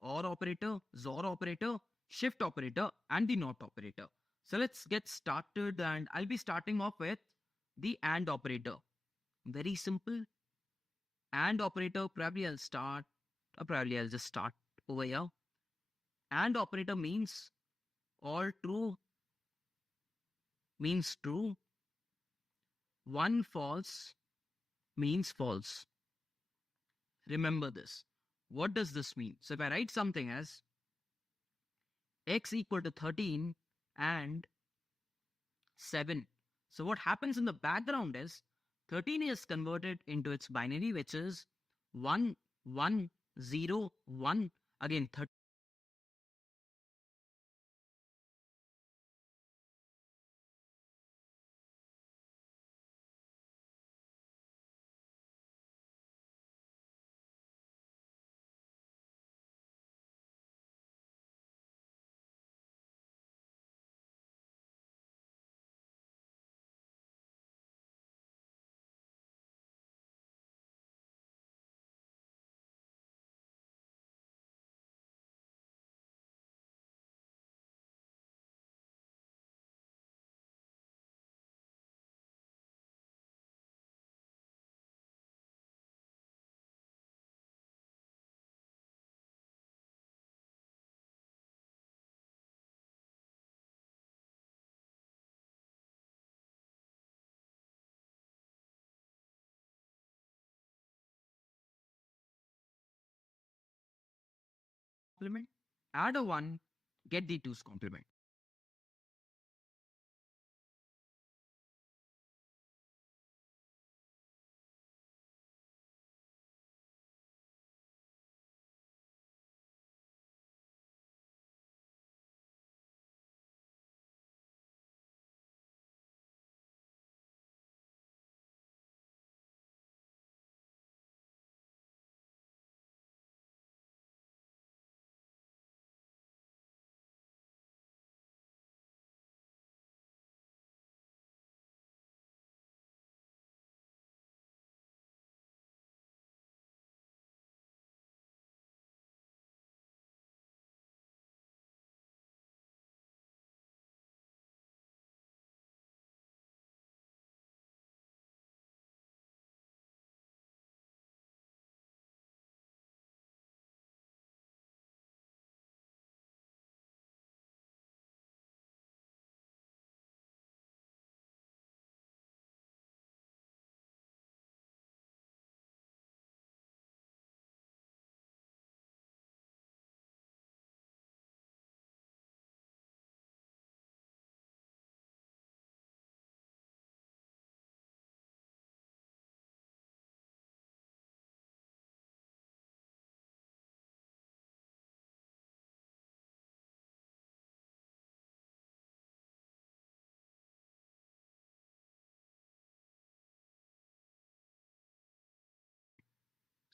OR operator, XOR operator, shift operator, and the NOT operator. So let's get started, and I'll be starting off with the AND operator. Very simple. AND operator, probably I'll just start over here. AND operator means all true means true, one false means false. Remember this. What does this mean? So if I write something as x equal to 13 and 7. So what happens in the background is 13 is converted into its binary, which is 1, 1, 0, 1. Again, 13. Complement. Add a 1, get the 2's complement.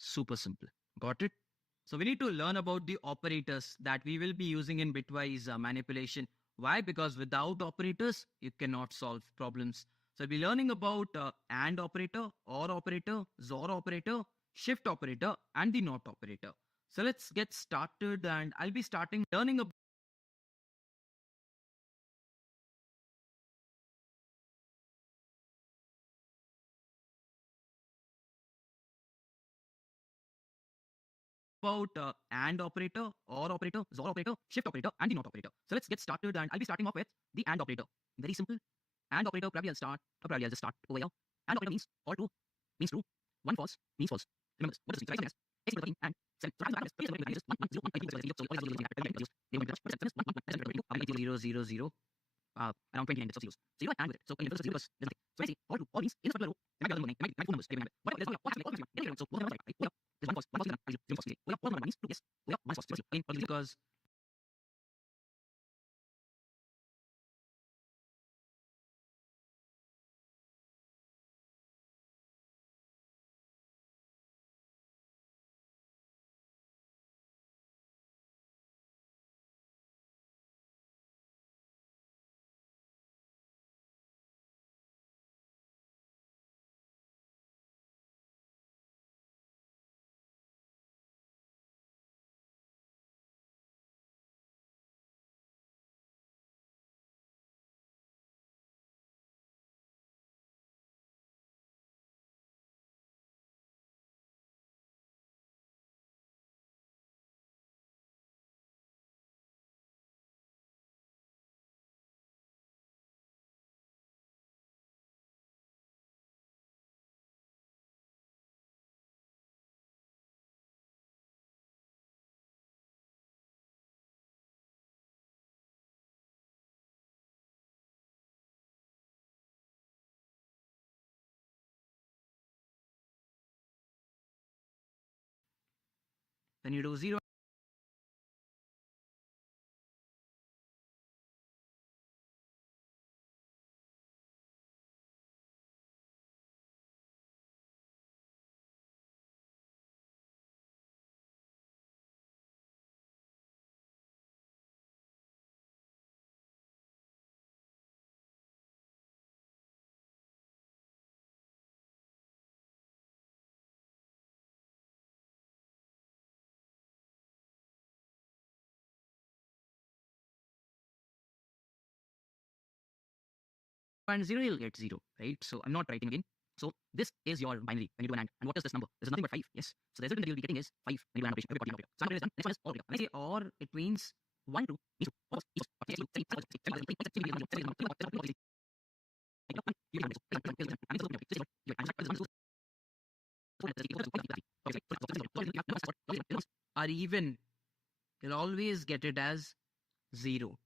Super simple. Got it? So we need to learn about the operators that we will be using in bitwise manipulation. Why? Because without operators, you cannot solve problems. So we'll be learning about AND operator, OR operator, XOR operator, shift operator, and the NOT operator. So let's get started, and I'll be starting learning about AND operator, OR operator, XOR operator, shift operator, and the NOT operator. So let's get started, and I'll be starting off with the AND operator. Very simple. AND operator, probably I'll just start over here. AND operator means all true means true, one false means false. Remember this. What does this mean? So I write something as x equal to 13 and 7. So around 29 bits of zeros. So you don't add with it. So when you do 0 plus there's nothing. So I say all true, all means in the first row, there might be other name, might be phone numbers, they may have it. Whatever, there's no so one right? There's one false, zero false, zero false, means true, yes. One false, zero. Again, because When you do 0, and 0, you'll get 0, right? So I'm not writing again. So this is your binary when you do an AND. And what is this number? This is nothing but 5, yes? So the result that you'll be getting is 5 when you do an operation. Every operator. So I'm is done. Next one is or. When I say or, it means 1, 2, means 2 are even, you'll always get it as 0.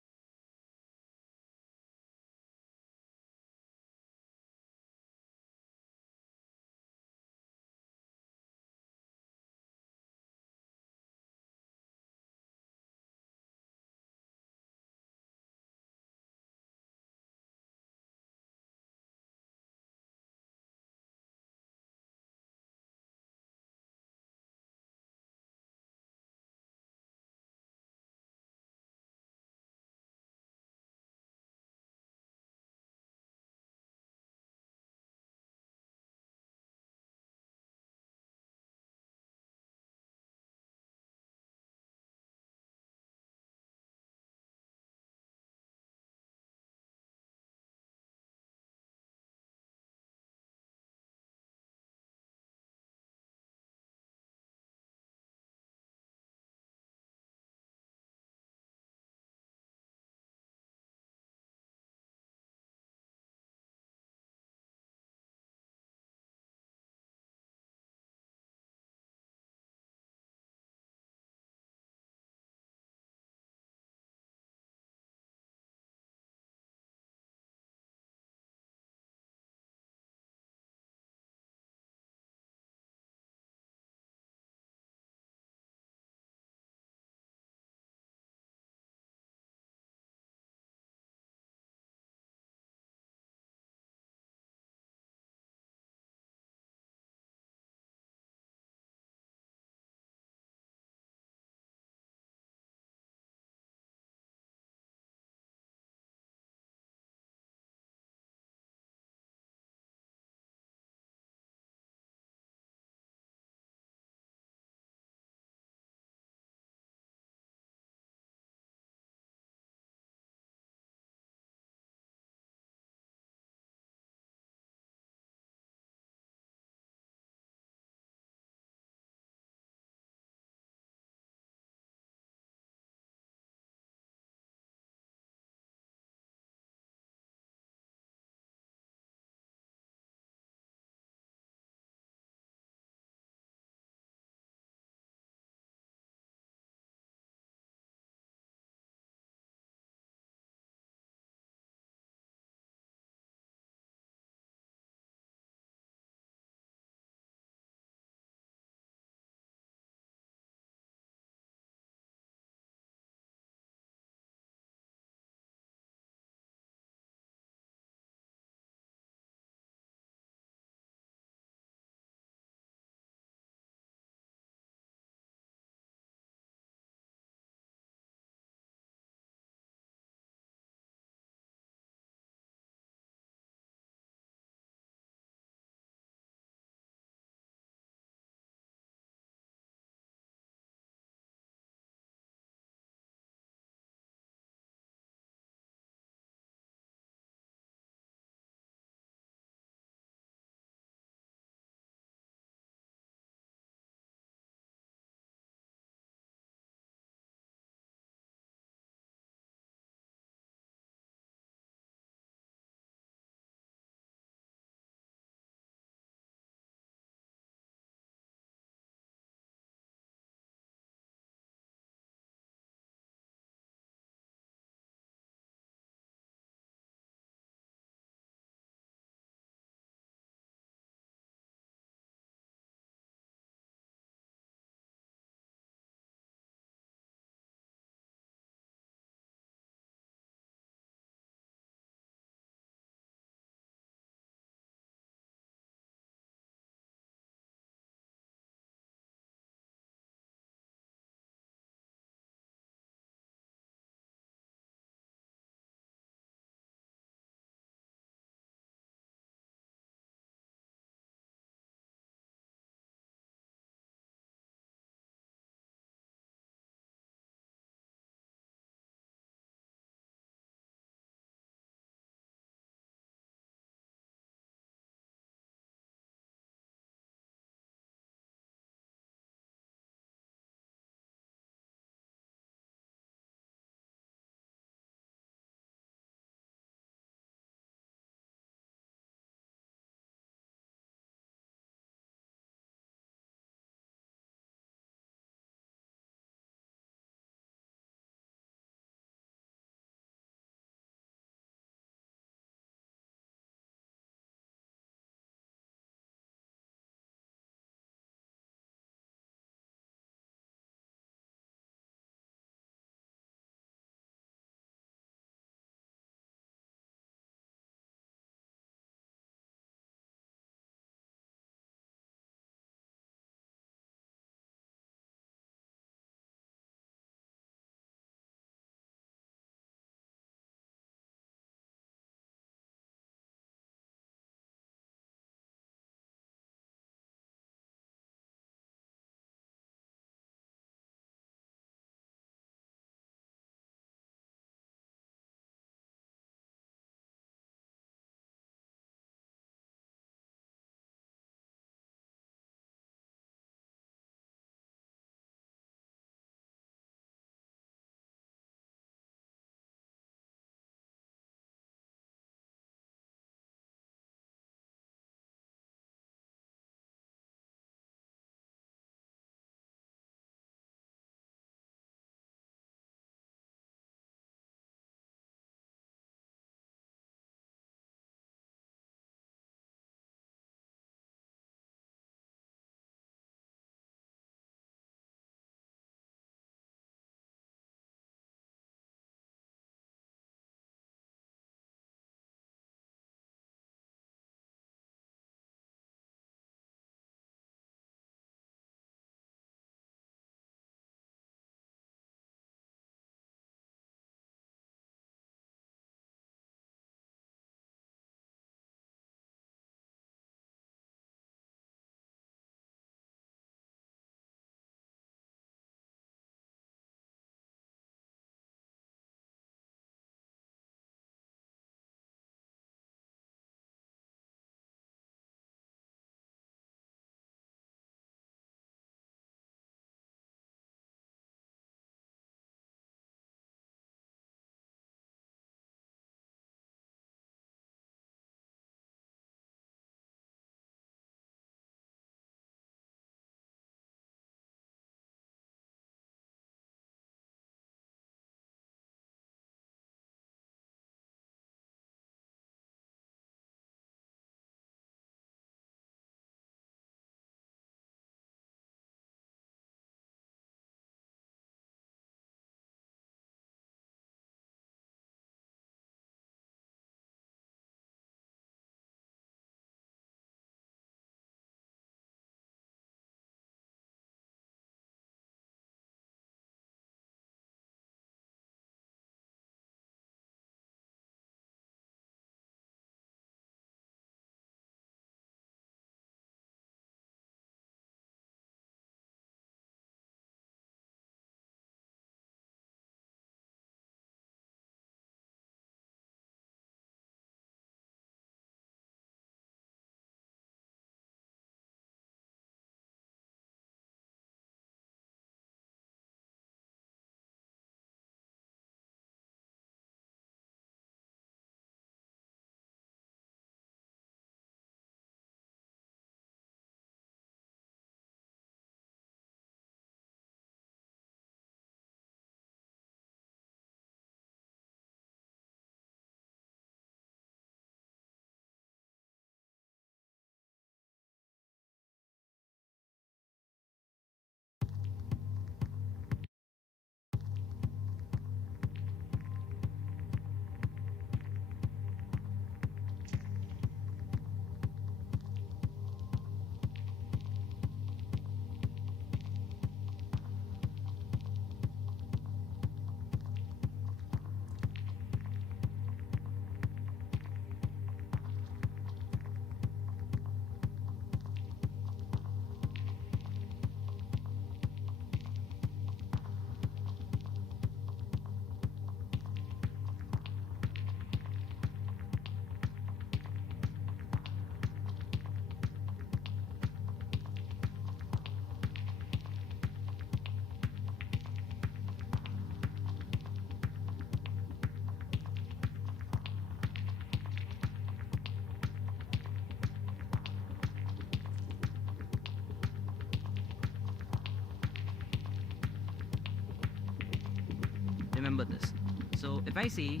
So if I say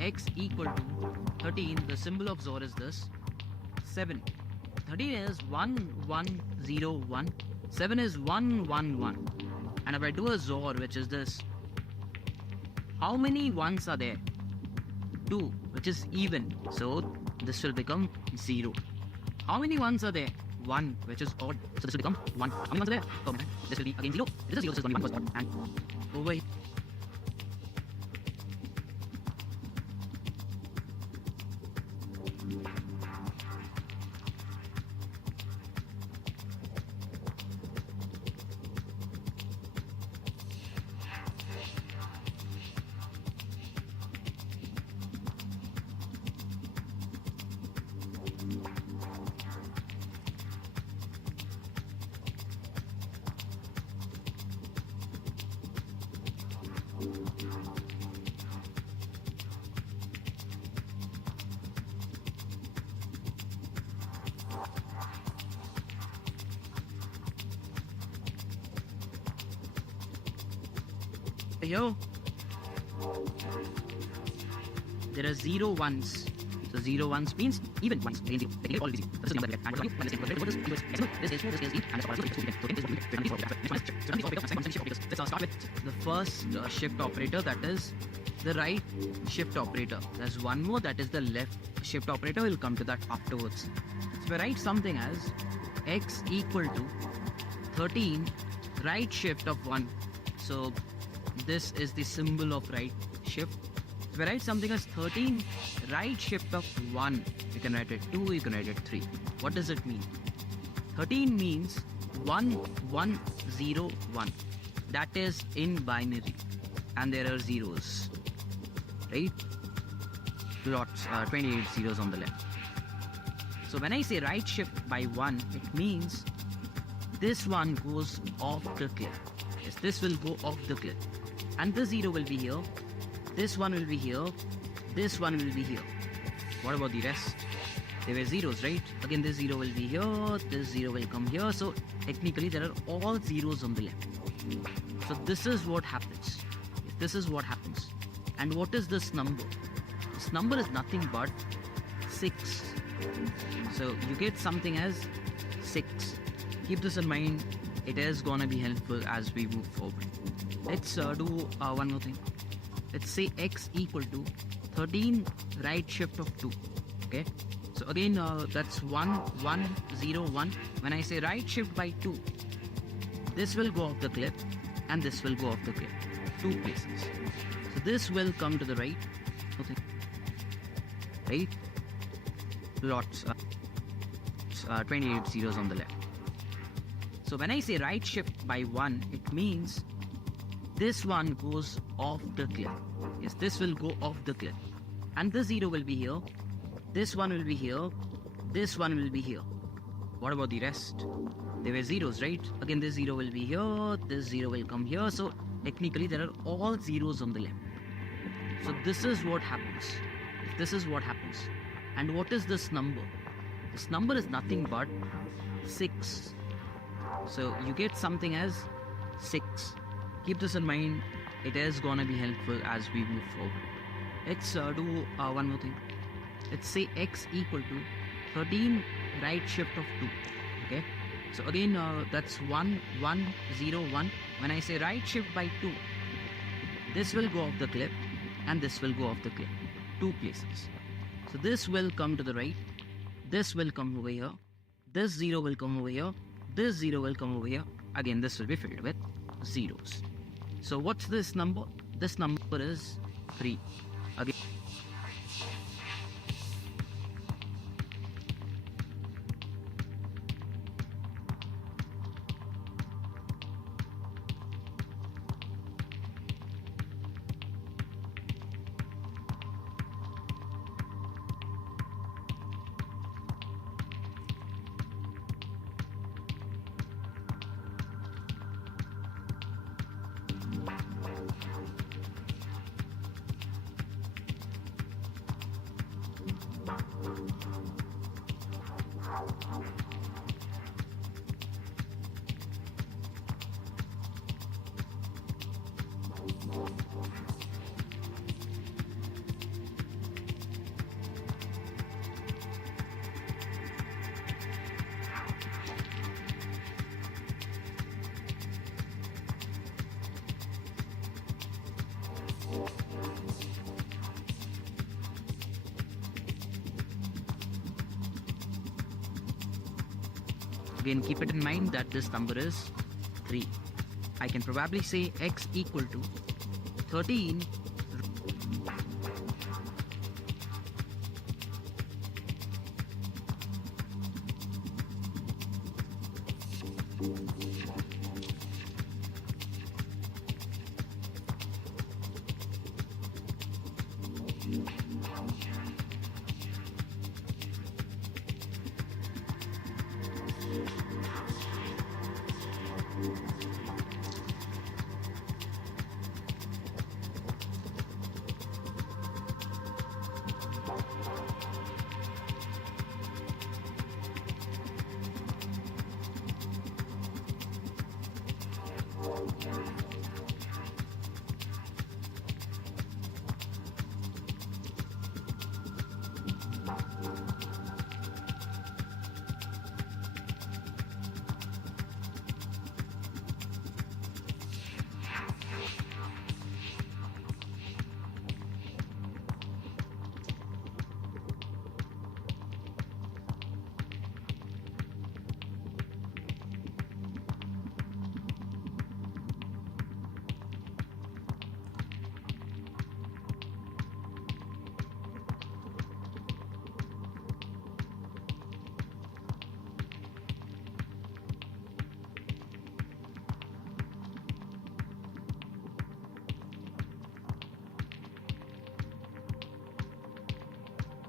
x equal to 13, the symbol of XOR is this 7. 13 is 1 1 0 1, 7 is 1 1 1. And if I do a XOR, which is this, how many ones are there? 2, which is even, so this will become 0. How many ones are there? 1, which is odd, so this will become 1. How many ones are there? Permanent. This will be again 0. This is 0, this is only 1 was odd. And over here. Here there are 0 ones. So 0 ones means even ones. Again, 0. Technically all will be 0. This is the number that we get. And what is this? This is 4, this is 8, and that's all. Let's start with the first shift operator, that is the right shift operator. There's one more, that is the left shift operator. We'll come to that afterwards. So we write something as x equal to 13 right shift of 1. So this is the symbol of right shift. If I write something as 13 right shift of 1, you can write it 2, you can write it 3. What does it mean? 13 means 1 1 0 1. That is in binary, and there are zeros, right? Lots, 28 zeros on the left. So when I say right shift by 1, it means this one goes off the cliff. Yes, this will go off the cliff. And the 0 will be here, this one will be here, this one will be here. What about the rest? There were zeros, right? Again, this 0 will be here, this 0 will come here. So technically there are all zeros on the left. So this is what happens. This is what happens. And what is this number? This number is nothing but 6. So you get something as 6. Keep this in mind. It is gonna be helpful as we move forward. Let's do one more thing. Let's say x equal to 13 right shift of 2. Okay. So again, that's 1 1 0 1. When I say right shift by 2, this will go off the cliff and this will go off the cliff. 2 places. So this will come to the right. Okay. Right. Lots. 28 zeros on the left. So when I say right shift by 1, it means this one goes off the cliff. Yes, this will go off the cliff. And the 0 will be here. This one will be here. This one will be here. What about the rest? There were zeros, right? Again, this 0 will be here. This 0 will come here. So technically there are all zeros on the left. So this is what happens. This is what happens. And what is this number? This number is nothing but 6. So you get something as 6. Keep this in mind. It is gonna be helpful as we move forward. Let's do one more thing. Let's say x equal to 13 right shift of 2. Okay. So again, that's 1 1 0 1. When I say right shift by 2, this will go off the cliff and this will go off the cliff. 2 places. So this will come to the right. This will come over here. This 0 will come over here. This 0 will come over here. Again, this will be filled with zeros. So what's this number? This number is 3. Again. Again, keep it in mind that this number is 3. I can probably say x equal to 13.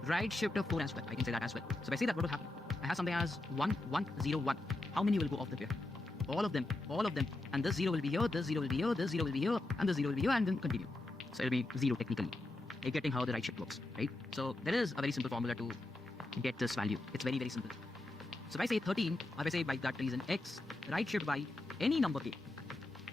Right shift of 4 as well. I can say that as well. So if I say that, what will happen? I have something as 1, 1, 0, 1. How many will go off the pair? All of them. And this 0 will be here, this 0 will be here, this 0 will be here, and this 0 will be here, and then continue. So it'll be 0 technically. You're getting how the right shift works, right? So there is a very simple formula to get this value. It's very, very simple. So if I say 13, or if I say by that reason x, right shift by any number k,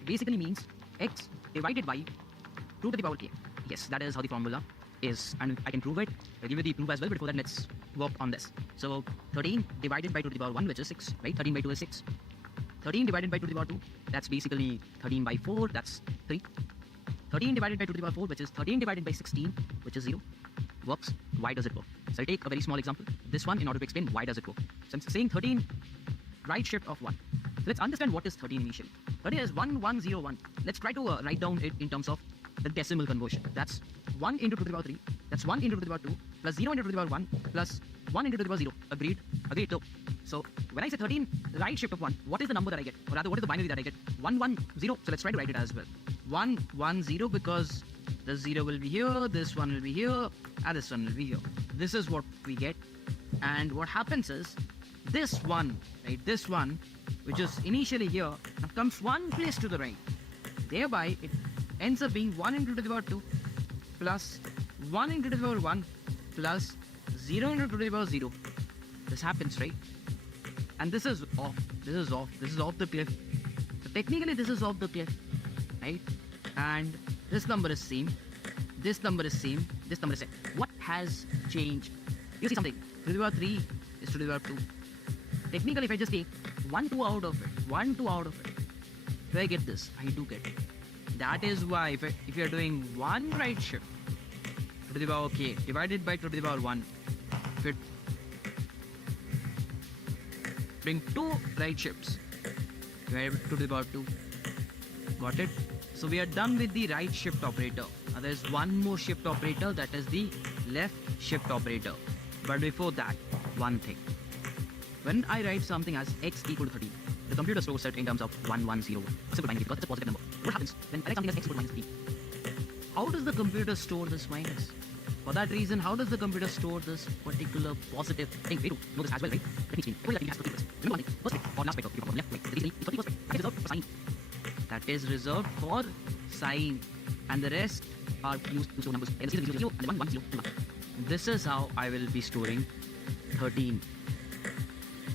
basically means x divided by 2 to the power k. Yes, that is how the formula is, and I can prove it. I'll give you the proof as well, but before that, let's work on this. So 13 divided by 2 to the power 1, which is 6, right? 13 by 2 is 6. 13 divided by 2 to the power 2, that's basically 13 by 4, that's 3. 13 divided by 2 to the power 4, which is 13 divided by 16, which is 0. Works. Why does it work? So I'll take a very small example. This one in order to explain why does it work. So I'm saying 13, right shift of 1. So let's understand what is 13 initially. 13 is 1101. Let's try to write down it in terms of the decimal conversion. That's 1 into 2 to the power 3. That's 1 into 2 to the power 2 plus 0 into 2 to the power 1 plus 1 into 2 to the power 0. Agreed? Agreed. So when I say 13, right shift of 1, what is the number that I get? Or rather, what is the binary that I get? 110. So let's try to write it as well. 110 because the 0 will be here, this one will be here, and this one will be here. This is what we get. And what happens is, this one, right, this one, which is initially here, now comes one place to the right. Thereby, it ends up being 1 into the power 2 plus 1 into the power 1 plus 0 into the power 0. This happens, right? And this is off. This is off. This is off the cliff. So technically, this is off the cliff, right? And this number is same. This number is same. This number is same. What has changed? You see something. 2 to the power 3 is 2 to the power 2. Technically, if I just take 1, 2 out of it, 1, 2 out of it, do I get this? I do get it. That is why if you are doing one right shift to the power k divided by 2 to the power 1, if it bring 2 right shifts divided by 2 to the power 2, got it? So we are done with the right shift operator. Now there is one more shift operator, that is the left shift operator. But before that, one thing. When I write something as x equal to 13, the computer stores it in terms of 1101. A simple binary because it's a positive number. What happens when I write something as x equal to minus 3? How does the computer store this minus? For that reason, how does the computer store this particular positive thing? We do know this as well, right? Let me explain. What that has to do this. Remember one thing, first bit or last bit from left, right. The reason is 31st bit. That is reserved for sign. And the rest are used to store numbers. And the 0, 0, 0, and the 1, 1, 0, 2, 1. This is how I will be storing 13.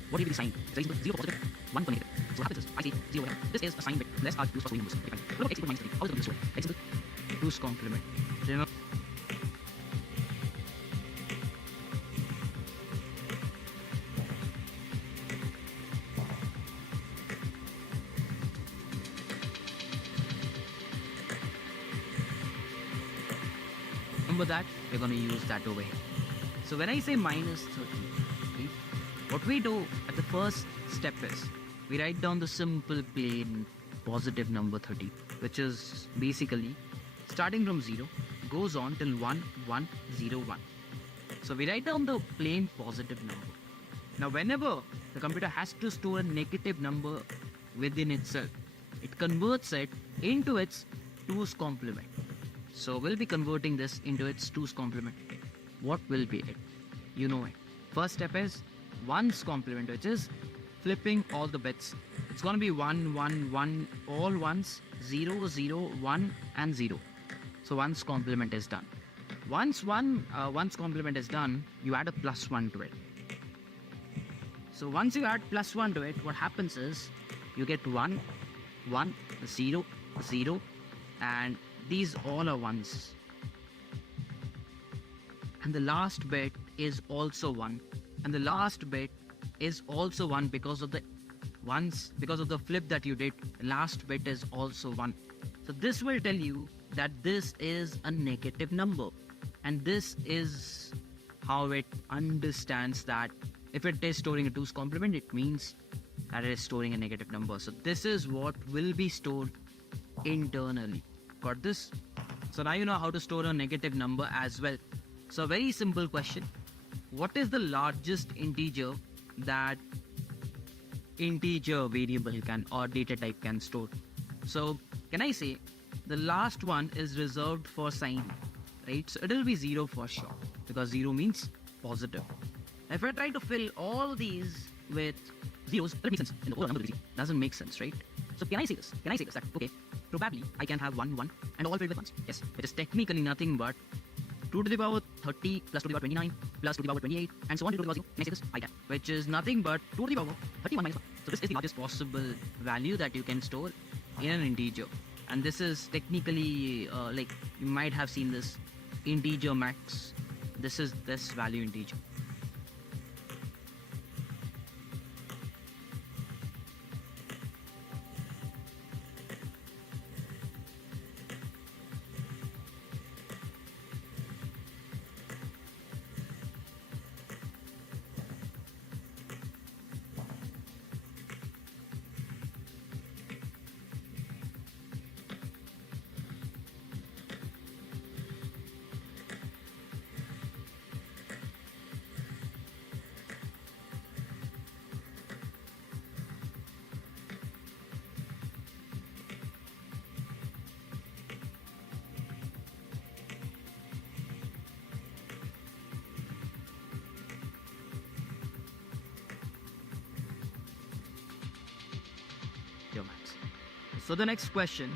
What will be the sign? It's 0 positive, 1 for negative. So what happens is, I say 0 here. This is a sign bit. Less are used for storing numbers. Okay, fine. What about x equal to minus 3? How is it going to be stored? Very simple. 2's complement. Remember that? We're going to use that over here. So when I say minus 13, right, what we do at the first step is we write down the simple plain positive number 30, which is basically starting from 0, goes on till 1, 1, 0, 1. So we write down the plain positive number. Now whenever the computer has to store a negative number within itself, it converts it into its 2's complement. So we'll be converting this into its 2's complement. What will be it? You know it. First step is 1's complement, which is flipping all the bits. It's going to be 1, 1, 1, all 1's, 0, 0, 1 and 0. So 1's complement is done. Once 1's complement is done, you add a plus 1 to it. So once you add plus 1 to it, what happens is you get 1, 1, 0, 0, and these all are 1's. And the last bit is also 1. And the last bit is also 1 because of the flip that you did. Last bit is also 1. So this will tell you that this is a negative number. And this is how it understands that if it is storing a 2's complement, it means that it is storing a negative number. So this is what will be stored internally. Got this? So now you know how to store a negative number as well. So a very simple question. What is the largest integer that integer variable can or data type can store? So can I say the last one is reserved for sign, right? So it will be 0 for sure because 0 means positive. If I try to fill all these with zeros, that makes sense. And the whole number will be 0. Doesn't make sense, right? So can I say this? That okay, probably I can have 1, 1 and all filled with 1s. Yes, it is technically nothing but 2 to the power 30 plus 2 to the power 29 plus 2 to the power 28 and so on to the power 0. Can I say this? I can. Which is nothing but 2 to the power 31 minus 1. So this is the largest possible value that you can store in an integer. And this is technically like you might have seen this integer max. This is this value integer. Max. So the next question,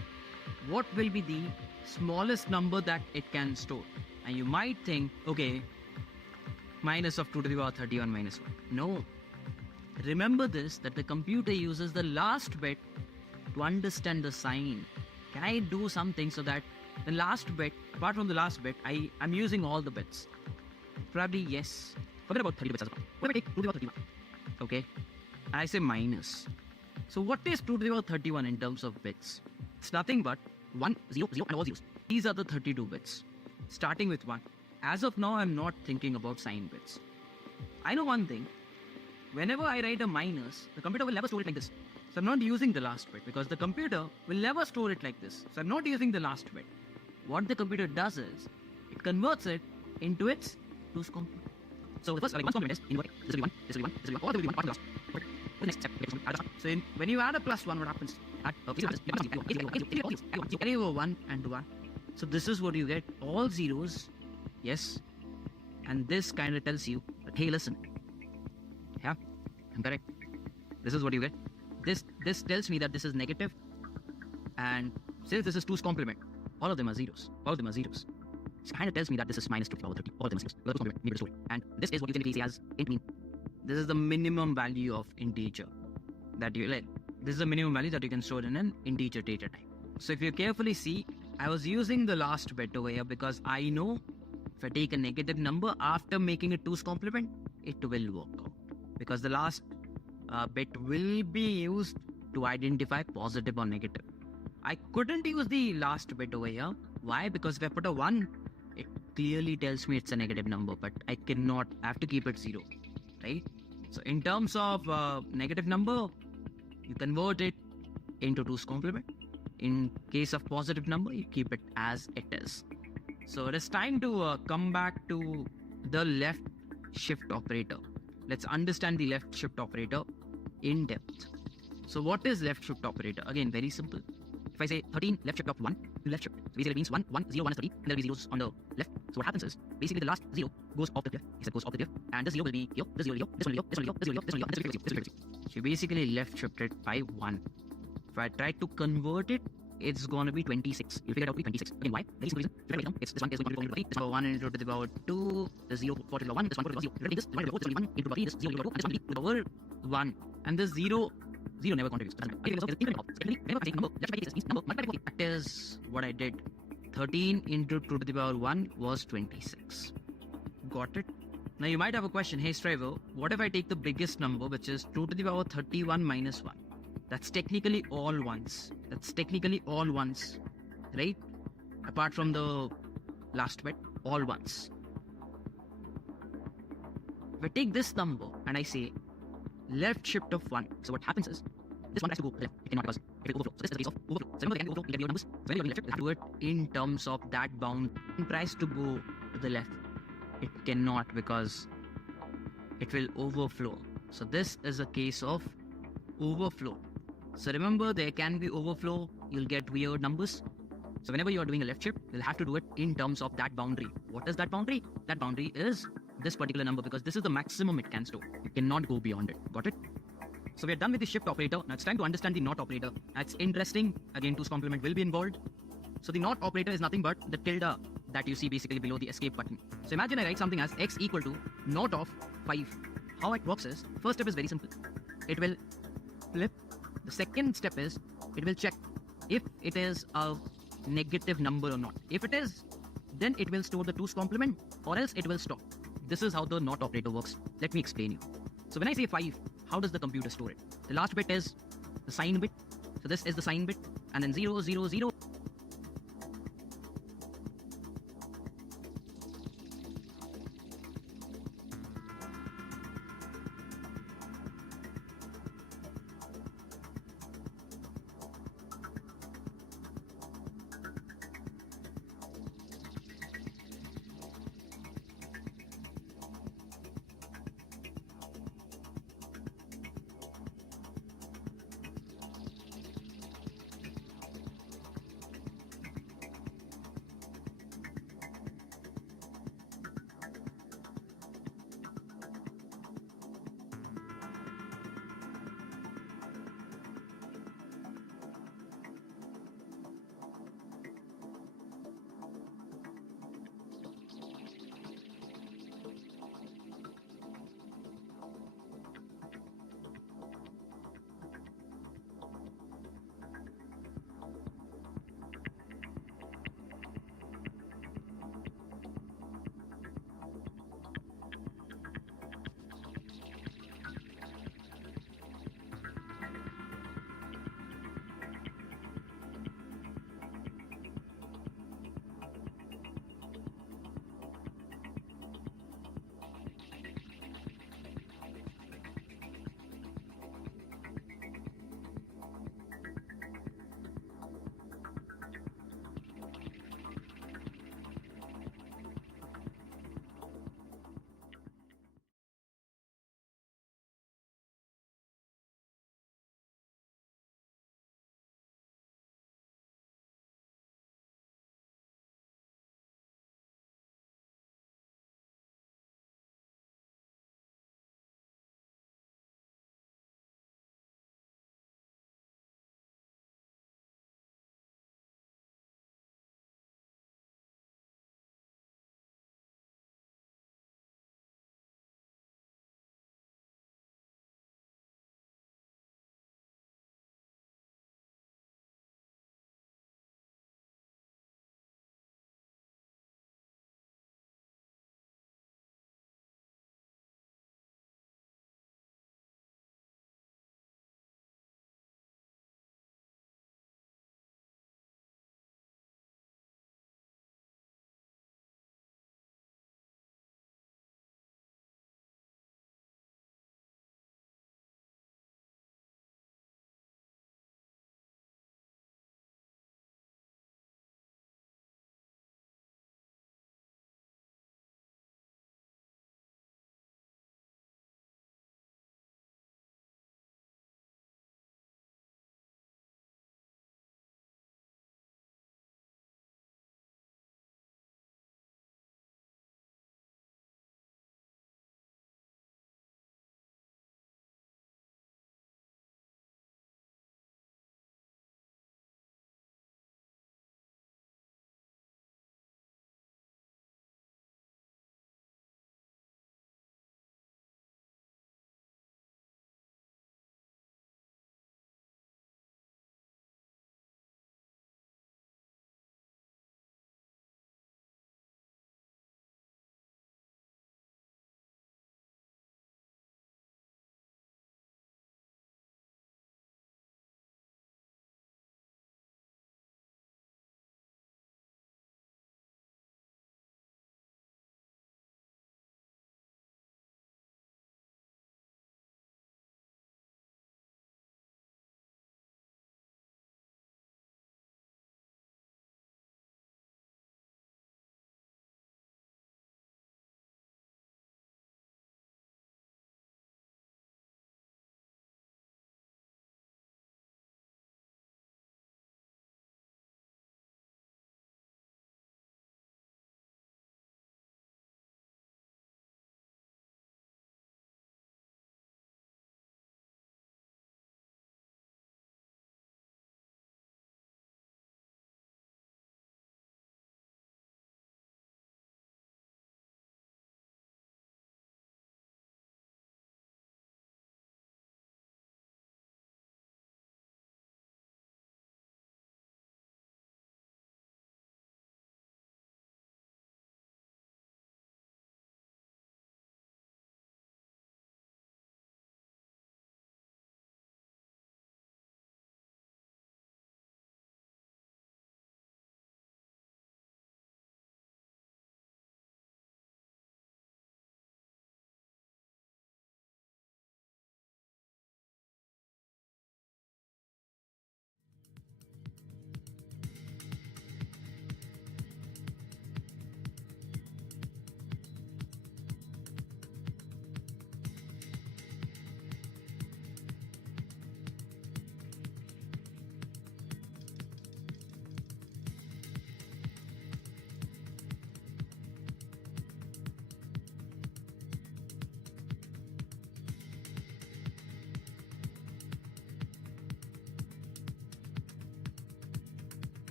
what will be the smallest number that it can store? And you might think, okay, minus of 2 to the power 31 minus 1. No. Remember this, that the computer uses the last bit to understand the sign. Can I do something so that the last bit, apart from the last bit, I'm using all the bits? Probably yes. Forget about 32 bits as well. What if I take 2 to the power 31? Okay. I say minus. So what is 2 to the power 31 in terms of bits? It's nothing but 1, 0, 0 and all zeros. These are the 32 bits. Starting with 1. As of now, I'm not thinking about sign bits. I know one thing. Whenever I write a minus, the computer will never store it like this. So I'm not using the last bit because the computer will never store it like this. So I'm not using the last bit. What the computer does is, it converts it into its 2's complement. So the first, 1's complement is inverted. This will be 1, this will be 1, this will be 1, all will be 1 part of the last. What the next step? So when you add a plus 1, what happens? Carry over 1 and 1. So this is what you get. All zeros. Yes. And this kind of tells you that, hey, listen. Yeah, I'm correct. This is what you get. This tells me that this is negative. And since this is 2's complement, all of them are zeros. All of them are zeros. It kind of tells me that this is minus 2 to the power 30. All of them are zeros. Well, 2's complement, maybe the story. And this is what you can say as int mean. This is the minimum value of integer that you like. This is the minimum value that you can store in an integer data type. So if you carefully see, I was using the last bit over here because I know if I take a negative number after making it 2's complement, it will work out. Because the last bit will be used to identify positive or negative. I couldn't use the last bit over here. Why? Because if I put a 1, it clearly tells me it's a negative number, but I cannot. I have to keep it 0, right? So in terms of negative number, you convert it into 2's complement. In case of positive number, you keep it as it is. So it is time to come back to the left shift operator. Let's understand the left shift operator in depth. So what is left shift operator? Again, very simple. If I say 13 left shift of 1, left shift. So basically it means 1, 1, 0, 1 is 13, and there will be zeros on the left. So what happens is, basically the last 0 goes off the cliff. Except goes off the cliff. And the 0 will be here, this 0 will be here, this 1 will be here, this 1 will be here, this 1 will be here, this 1 will be here. So you basically left shifted by 1. If I try to convert it, it's going to be 26. You figure it out to be 26. Again, why? Very simple reason. It's this one is going to be 1 into the power 2, the 0 for the 1, this 1 for the 0. If I take this, divide by 4, this 1 into the 3, this 0 into 2, and this 1 to the power 1. And this 0 never contributes. That is what I did. 13 into 2 to the power 1 was 26. Got it? Now you might have a question. Hey Striver, what if I take the biggest number, which is 2 to the power 31 minus 1? That's technically all ones. Right? Apart from the last bit, all ones. If I take this number and I say left shift of 1, so what happens is, this one has to go left. It cannot because it will overflow. So this is a case of overflow. So remember, they can overflow, you get weird numbers. So when you're left, you have to do it in terms of that bound. It tries to go to the left. It cannot because it will overflow. So this is a case of overflow. So remember, there can be overflow. You'll get weird numbers. So whenever you're doing a left shift, you'll have to do it in terms of that boundary. What is that boundary? That boundary is this particular number because this is the maximum it can store. You cannot go beyond it. Got it? So we are done with the shift operator. Now it's time to understand the not operator. That's interesting. Again, 2's complement will be involved. So the not operator is nothing but the tilde that you see basically below the escape button. So imagine I write something as x equal to not of 5. How it works is, first step is very simple. It will flip. The second step is, it will check if it is a negative number or not. If it is, then it will store the 2's complement or else it will stop. This is how the not operator works. Let me explain you. So when I say 5, how does the computer store it? The last bit is the sign bit. So this is the sign bit. And then 0, 0, 0.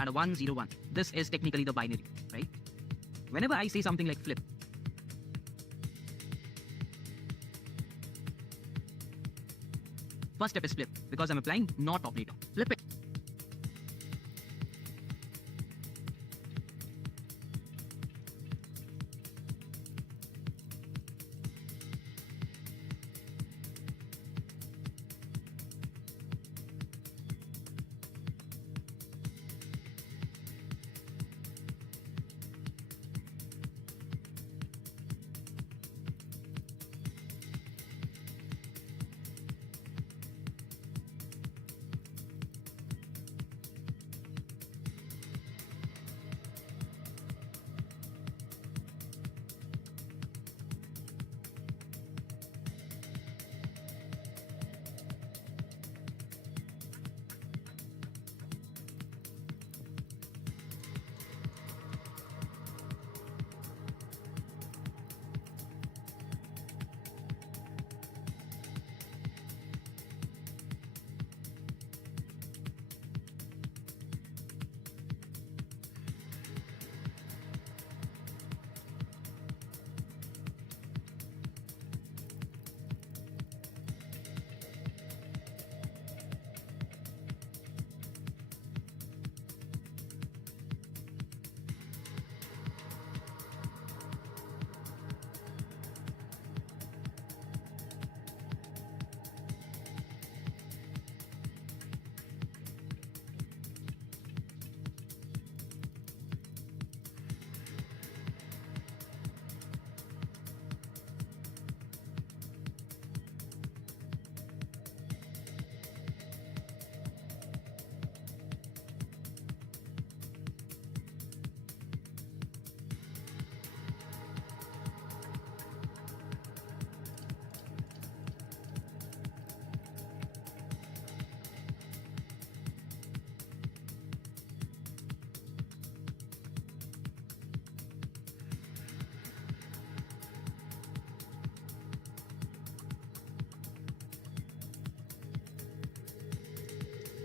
and a 101. This is technically the binary, right? Whenever I say something like flip, first step is flip because I'm applying not operator. Flip it.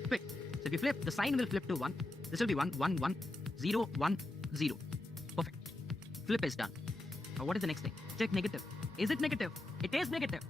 Flip. So if you flip, the sign will flip to 1. This will be 1, 1, 1, 0, 1, 0. Perfect. Flip is done. Now what is the next thing? Check negative. Is it negative? It is negative.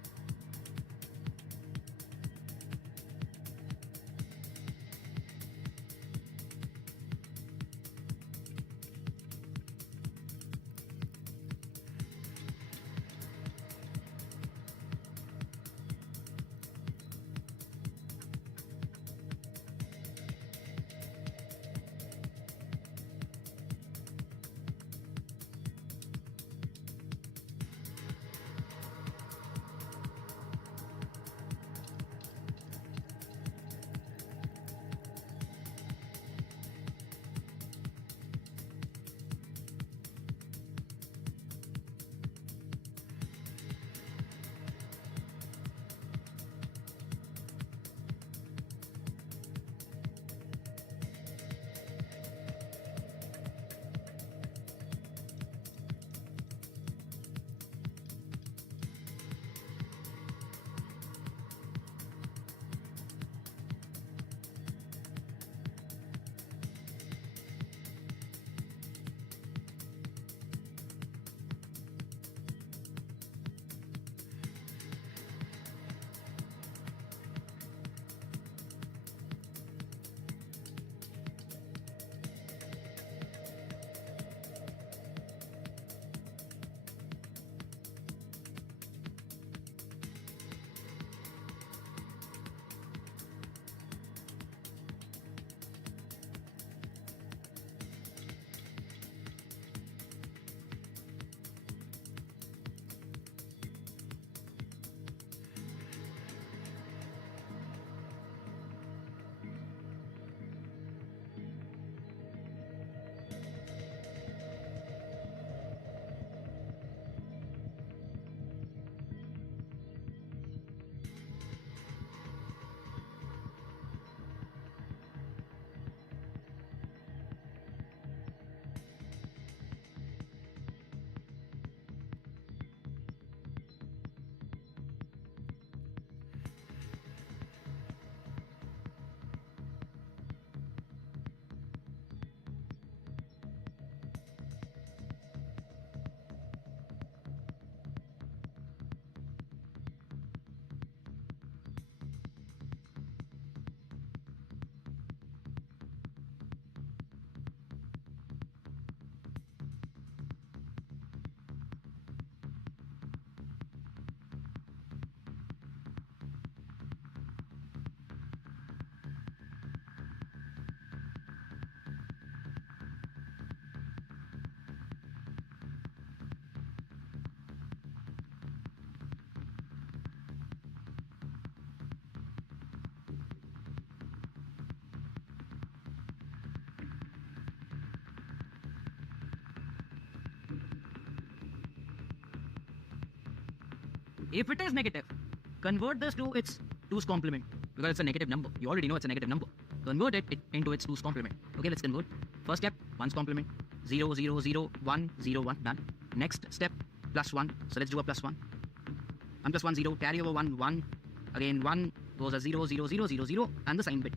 If it is negative, convert this to its 2's complement because it's a negative number. You already know it's a negative number. Convert it into its 2's complement. Okay, let's convert. First step, 1's complement. 0, 0, 0, 1, 0, 1. Done. Next step, plus 1. So let's do a plus 1. 1 plus 1, 0. Carry over 1, 1. Again, 1 goes a 0, 0, 0, 0, 0. And the sign bit.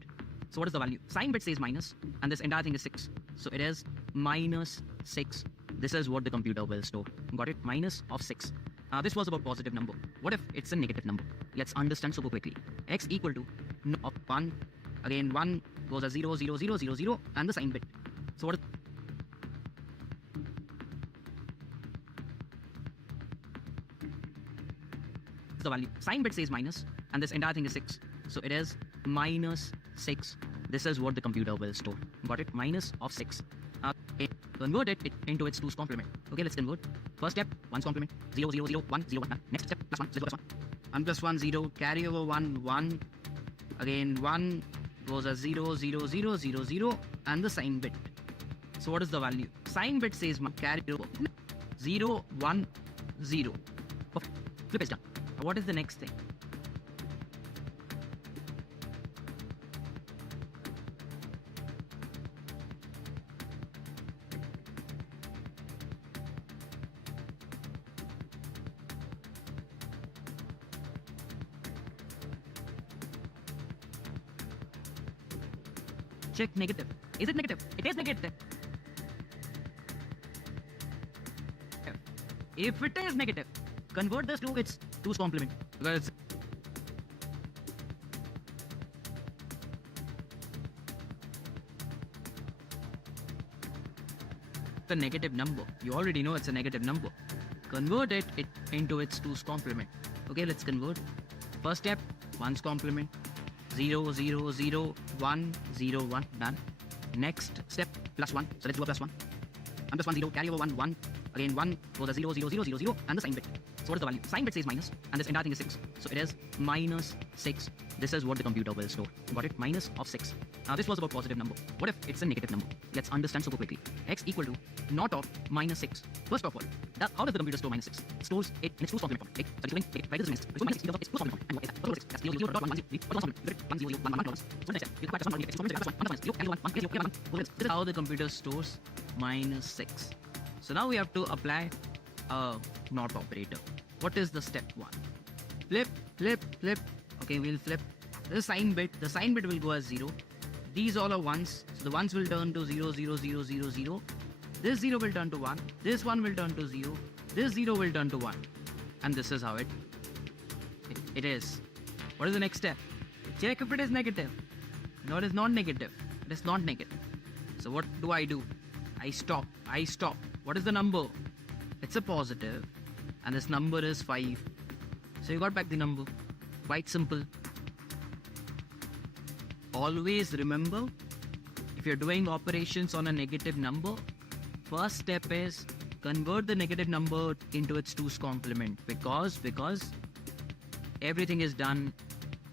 So what is the value? Sign bit says minus. And this entire thing is 6. So it is minus 6. This is what the computer will store. Got it? Minus of 6. This was about positive number. What if it's a negative number? Let's understand super quickly. X equal to of 1. Again, 1 goes a 0, 0, 0, 0, 0. And the sign bit. So what is the value? Sign bit says minus. And this entire thing is 6. So it is minus 6. This is what the computer will store. Got it? Minus of 6. Convert it into its 2's complement. Okay, let's convert. First step, 1's complement. 0, 0, 0, 1, 0, 1. Next step, plus 1. So let's do plus 1. 1 plus 1, 0. Carry over 1, 1. Again, 1 goes a 0, 0, 0, 0, 0. And the sign bit. So what is the value? Sign bit says carry over 0, 1, 0. Perfect. Flip is done. What is the next thing? Check negative. Is it negative? It is negative. If it is negative, convert this to its 2's complement. Because it's a negative number. You already know it's a negative number. Convert it into its 2's complement. Okay, let's convert. First step, 1's complement. 0, 0, 0, 1, 0, 1. Done. Next step, plus 1. So let's do a plus 1. 1 plus 1, 0. Carry over 1, 1. Again, 1 goes a 0, 0, 0, 0, 0. And the sign bit. So what is the value? Sign bit says minus. And this entire thing is 6. So it is minus 6. This is what the computer will store. Got it? Minus of 6. This was about positive number. What if it's a negative number? Let's understand super quickly. X equal to naught of minus 6. First of all, how does the computer store minus 6? It stores it in its 2's complement form. Sorry, right, this is minus 6. It's 2's complement form. And what is that? What is it? That's 0, 0, 1, 1, 0, 1, 0, 1, 1, 1. So next step, you apply plus 1, this is how the computer stores minus 6. So now we have to apply a not operator. What is the step 1? Flip, flip, flip. Okay, we'll flip the sign bit. The sign bit will go as 0. These all are 1s. So the 1s will turn to 0, 0, 0, 0, 0. This 0 will turn to 1. This 1 will turn to 0. This 0 will turn to 1. And this is how it is. What is the next step? Check if it is negative. No, it is not negative. It is not negative. So what do? I stop. What is the number? It's a positive. And this number is 5. So you got back the number. Quite simple. Always remember, if you're doing operations on a negative number, first step is convert the negative number into its 2's complement because everything is done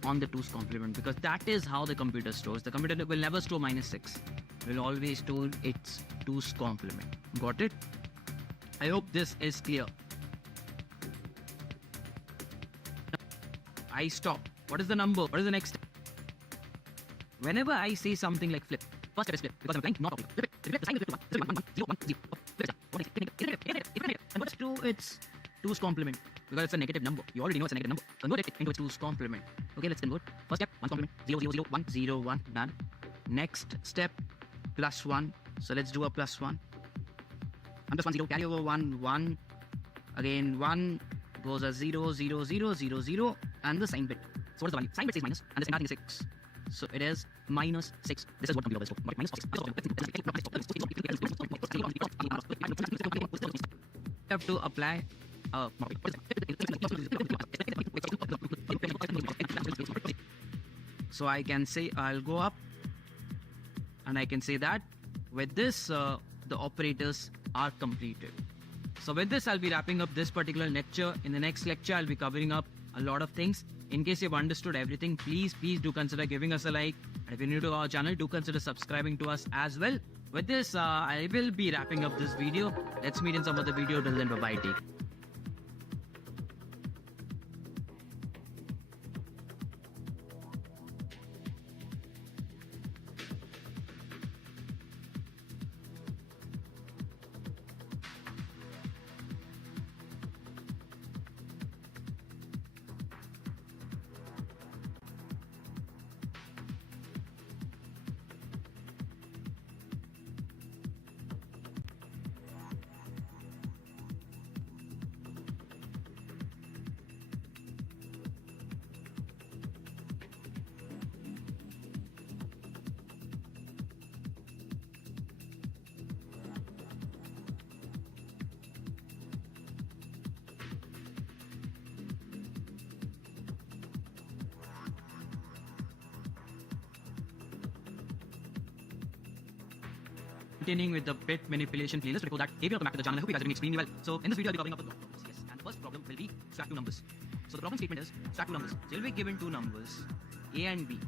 on the 2's complement, because that is how the computer stores. The computer will never store minus 6. It will always store its 2's complement. Got it? I hope this is clear. I stop. What is the number? What is the next step? Whenever I say something like flip, first step is flip because I'm applying not operator. Flip it. The sign is flip to 1, 1, 0, 1, 0. Flip it. Convert it to its 2's complement because it's a negative number. You already know it's a negative number. Convert it into its 2's complement. Okay, let's convert. First step, 1's complement. 0, 0, 0, 1, 0, 1. Done. Next step, plus 1. So let's do a plus 1. 1 plus 1, 0. Carry over 1, 1. Again, 1 goes a 0, 0, 0, 0, 0. And the sign bit. So what is the value? Sign bit says minus. And this entire thing is 6. So it is minus 6. This is what computer will store. Minus 6. You have to apply so I can say I'll go up and I can say that with this the operators are completed. So with this I'll be wrapping up this particular lecture. In the next lecture I'll be covering up a lot of things. In case you've understood everything, please do consider giving us a like. And if you're new to our channel, do consider subscribing to us as well. With this, I will be wrapping up this video. Let's meet in some other video. Till then, bye-bye. Take continuing with the bit manipulation playlist. Before that, hey, welcome back to the channel. I hope you guys are doing extremely well. So in this video, I'll be covering up a lot of problems. Yes, and the first problem will be stack two numbers. So the problem statement is stack two numbers. So you'll be given two numbers, A and B.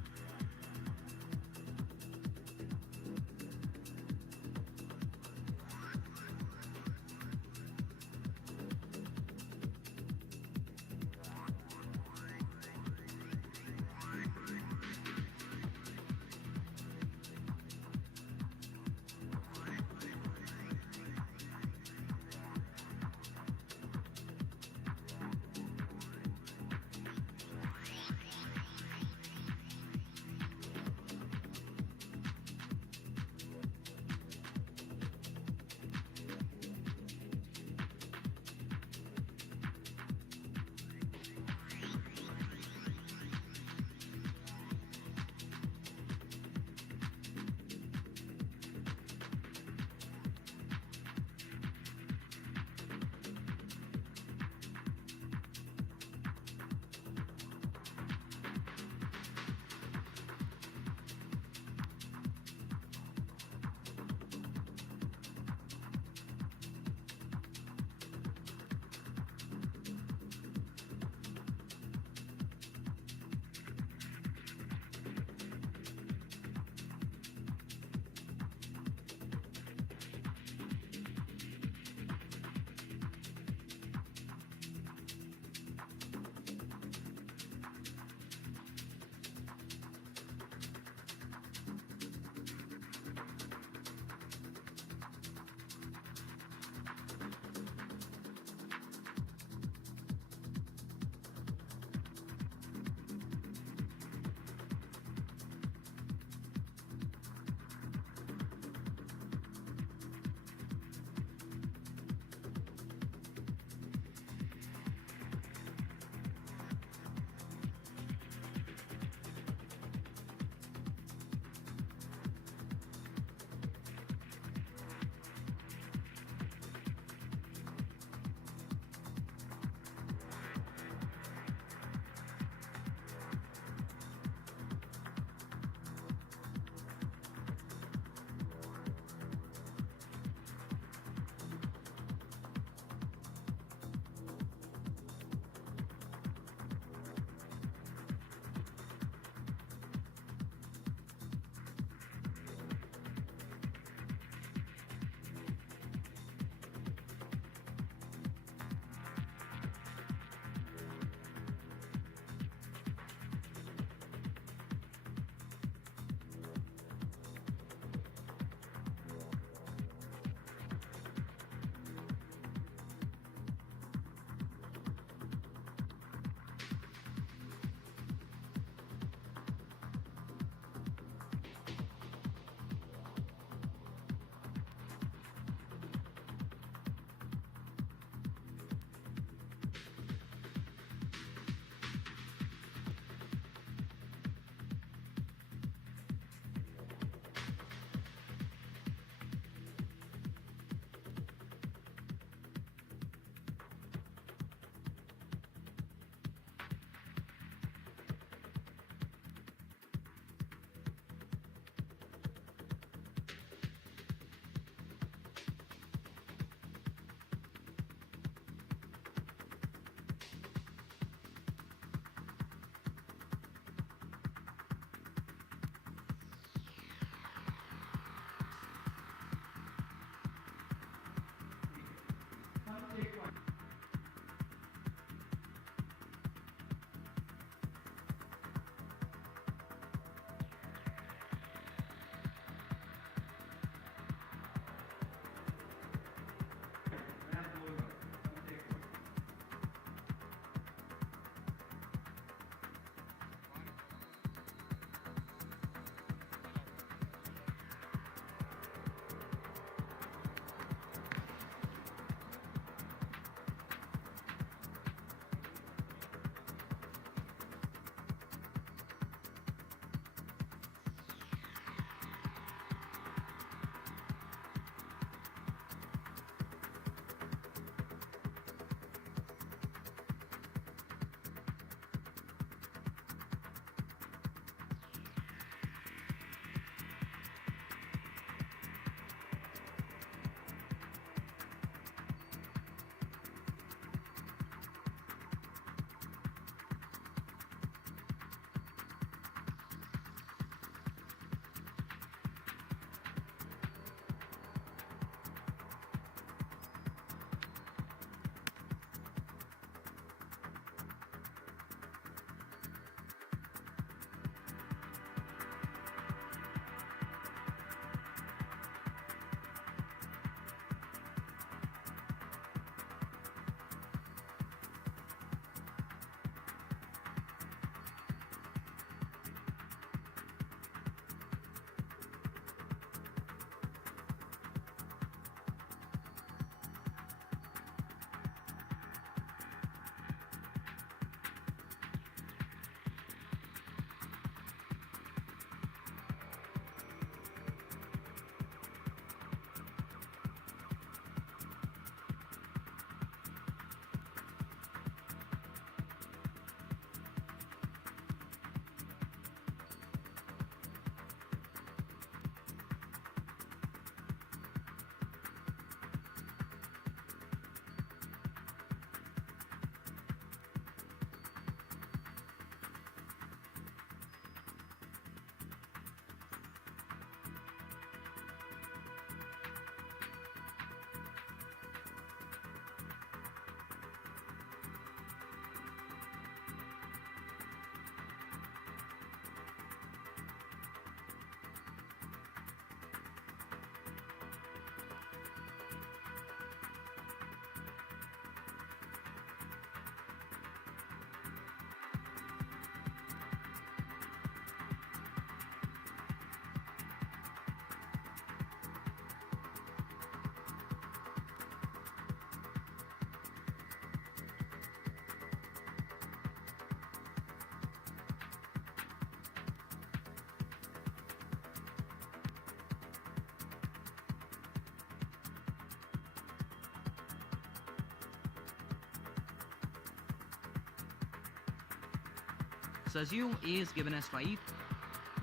So assume A is given as 5,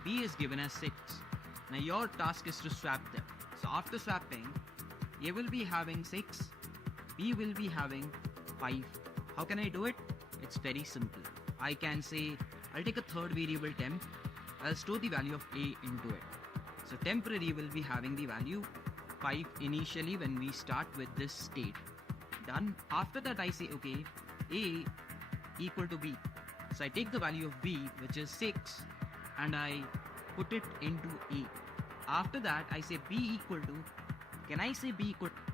B is given as 6. Now your task is to swap them. So after swapping, A will be having 6, B will be having 5. How can I do it? It's very simple. I can say, I'll take a third variable temp, I'll store the value of A into it. So temporary will be having the value 5 initially when we start with this state. Done. After that I say, okay, A equal to B. So I take the value of B, which is 6, and I put it into A. After that I say B equal to, can I say B equal to A?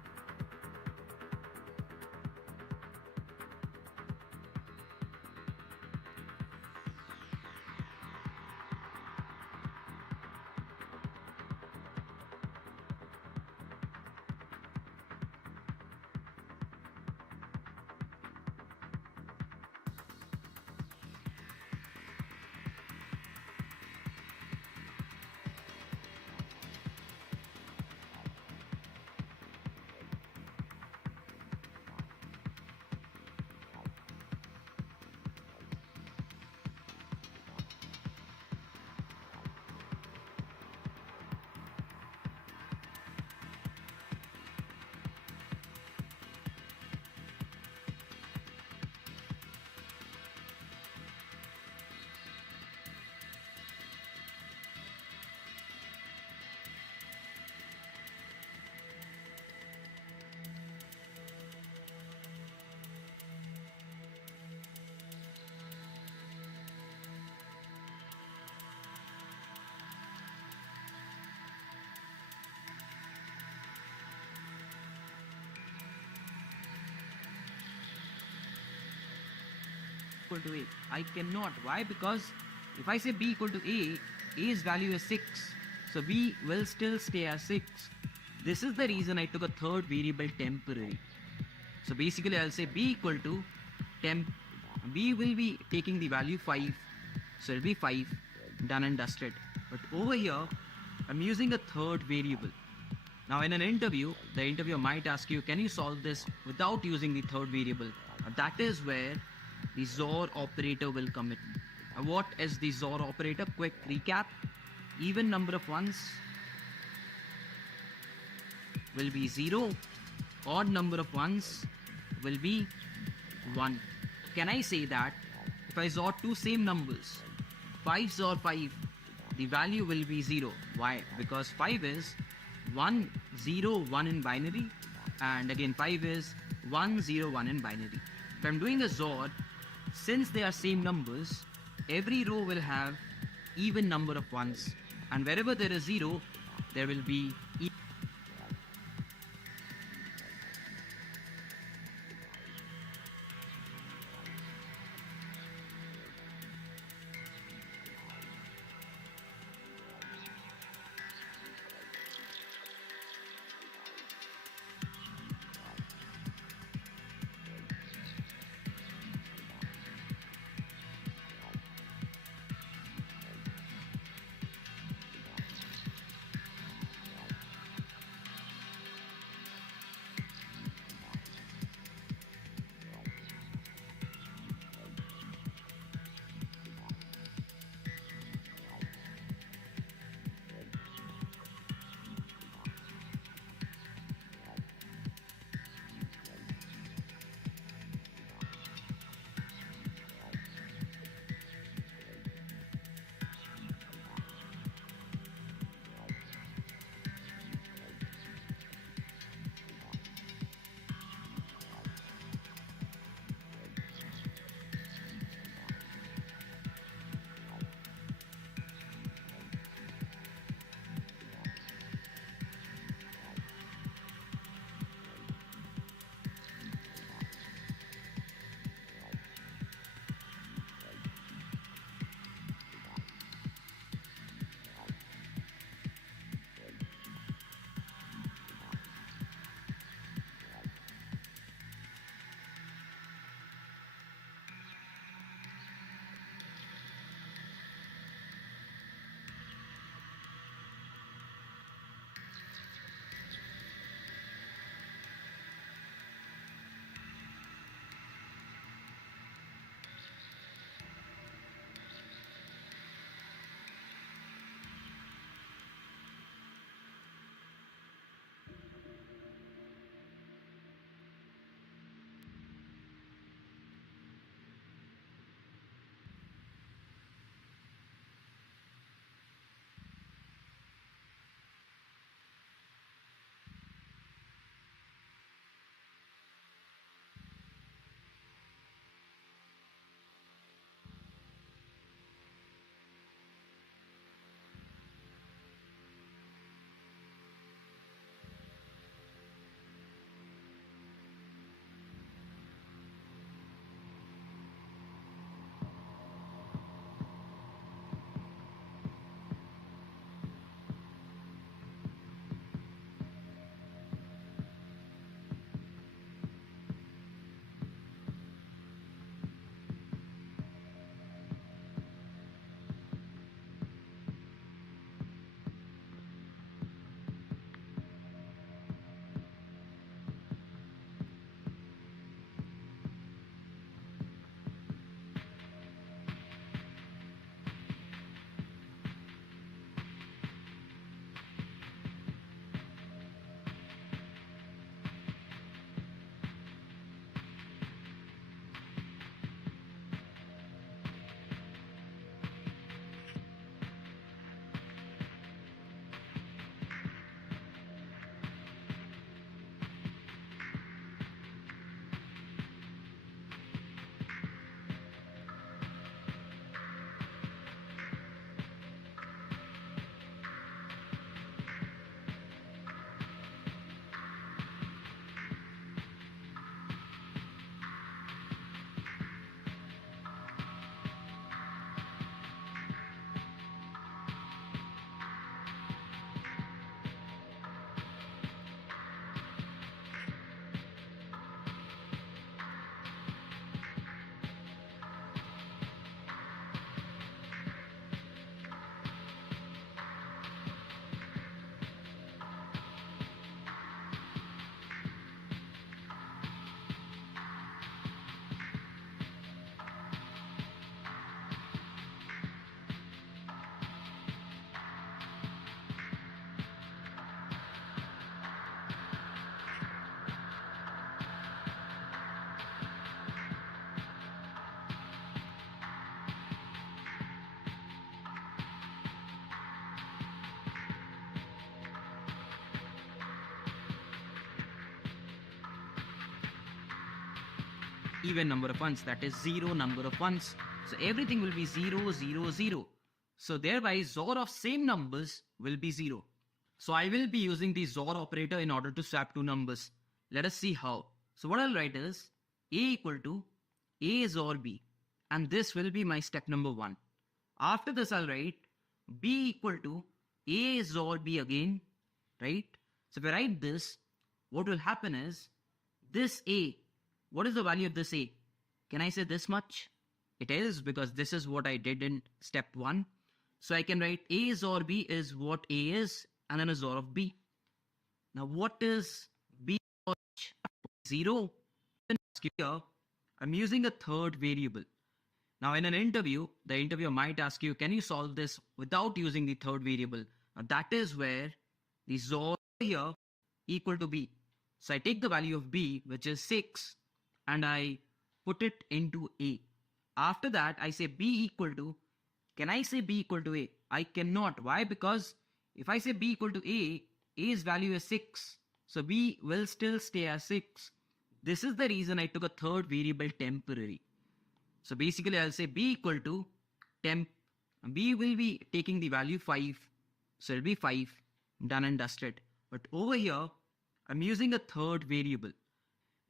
I cannot. Why? Because if I say B equal to A, A's value is 6. So B will still stay as 6. This is the reason I took a third variable temporary. So basically I'll say B equal to temp. B will be taking the value 5. So it'll be 5. Done and dusted. But over here, I'm using a third variable. Now in an interview, the interviewer might ask you, can you solve this without using the third variable? That is where the XOR operator will come in. What is the XOR operator? Quick recap. Even number of ones will be 0. Odd number of ones will be 1. Can I say that if I XOR two same numbers, 5 XOR 5, the value will be 0. Why? Because 5 is 1, 0, 1 in binary, and again 5 is 1, 0, 1 in binary. If I'm doing a XOR, since they are same numbers, every row will have even number of ones, and wherever there is 0, there will be even number of ones, that is 0 number of ones. So everything will be 0, 0, 0. So thereby XOR of same numbers will be 0. So I will be using the XOR operator in order to swap two numbers. Let us see how. So what I'll write is A equal to A XOR B. And this will be my step number 1. After this I'll write B equal to A XOR B again, right? So if I write this, what will happen is this A, what is the value of this A? Can I say this much? It is, because this is what I did in step 1. So I can write A XOR B is what A is, and then a XOR of B. Now what is B XOR 0? Here, I'm using a third variable. Now in an interview, the interviewer might ask you, can you solve this without using the third variable? Now that is where the XOR here equal to B. So I take the value of B, which is 6, and I put it into A. After that, I say B equal to, can I say B equal to A? I cannot. Why? Because if I say B equal to A, A's value is 6. So B will still stay as 6. This is the reason I took a third variable temporary. So basically I'll say B equal to temp. B will be taking the value 5. So it'll be 5. Done and dusted. But over here, I'm using a third variable.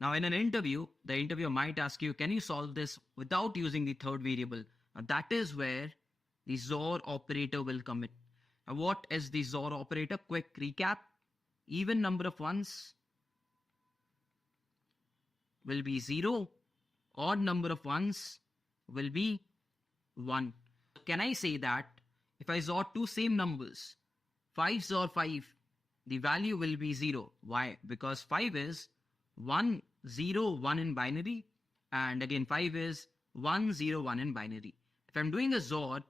Now in an interview, the interviewer might ask you, can you solve this without using the third variable? Now that is where the XOR operator will come in. Now what is the XOR operator? Quick recap. Even number of ones will be 0. Odd number of ones will be 1. Can I say that if I XOR two same numbers, 5 XOR 5, the value will be 0. Why? Because 5 is 1, 0, 1 in binary, and again 5 is 1, 0, 1 in binary. If I'm doing a XOR,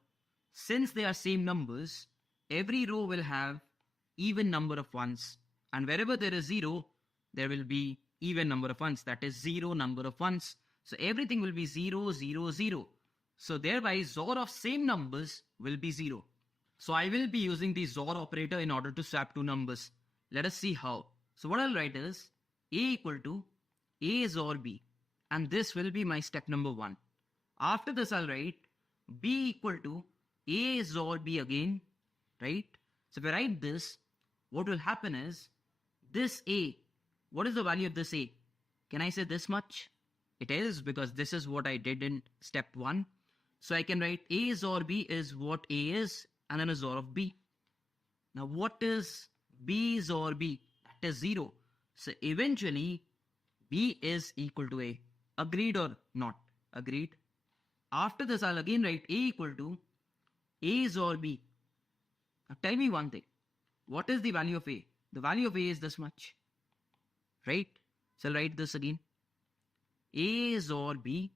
since they are same numbers, every row will have even number of ones, and wherever there is 0, there will be even number of ones, that is 0 number of ones. So everything will be 0, 0, 0. So thereby XOR of same numbers will be 0. So I will be using the XOR operator in order to swap two numbers. Let us see how. So what I'll write is A equal to A XOR B. And this will be my step number 1. After this I'll write B equal to A XOR B again, right? So if I write this, what will happen is this A, what is the value of this A? Can I say this much? It is, because this is what I did in step 1. So I can write A XOR B is what A is, and then a XOR of B. Now what is B XOR B? That is 0. So eventually B is equal to A. Agreed or not? Agreed. After this I'll again write A equal to A XOR B. Now tell me one thing. What is the value of A? The value of A is this much. Right? So I'll write this again. A XOR B.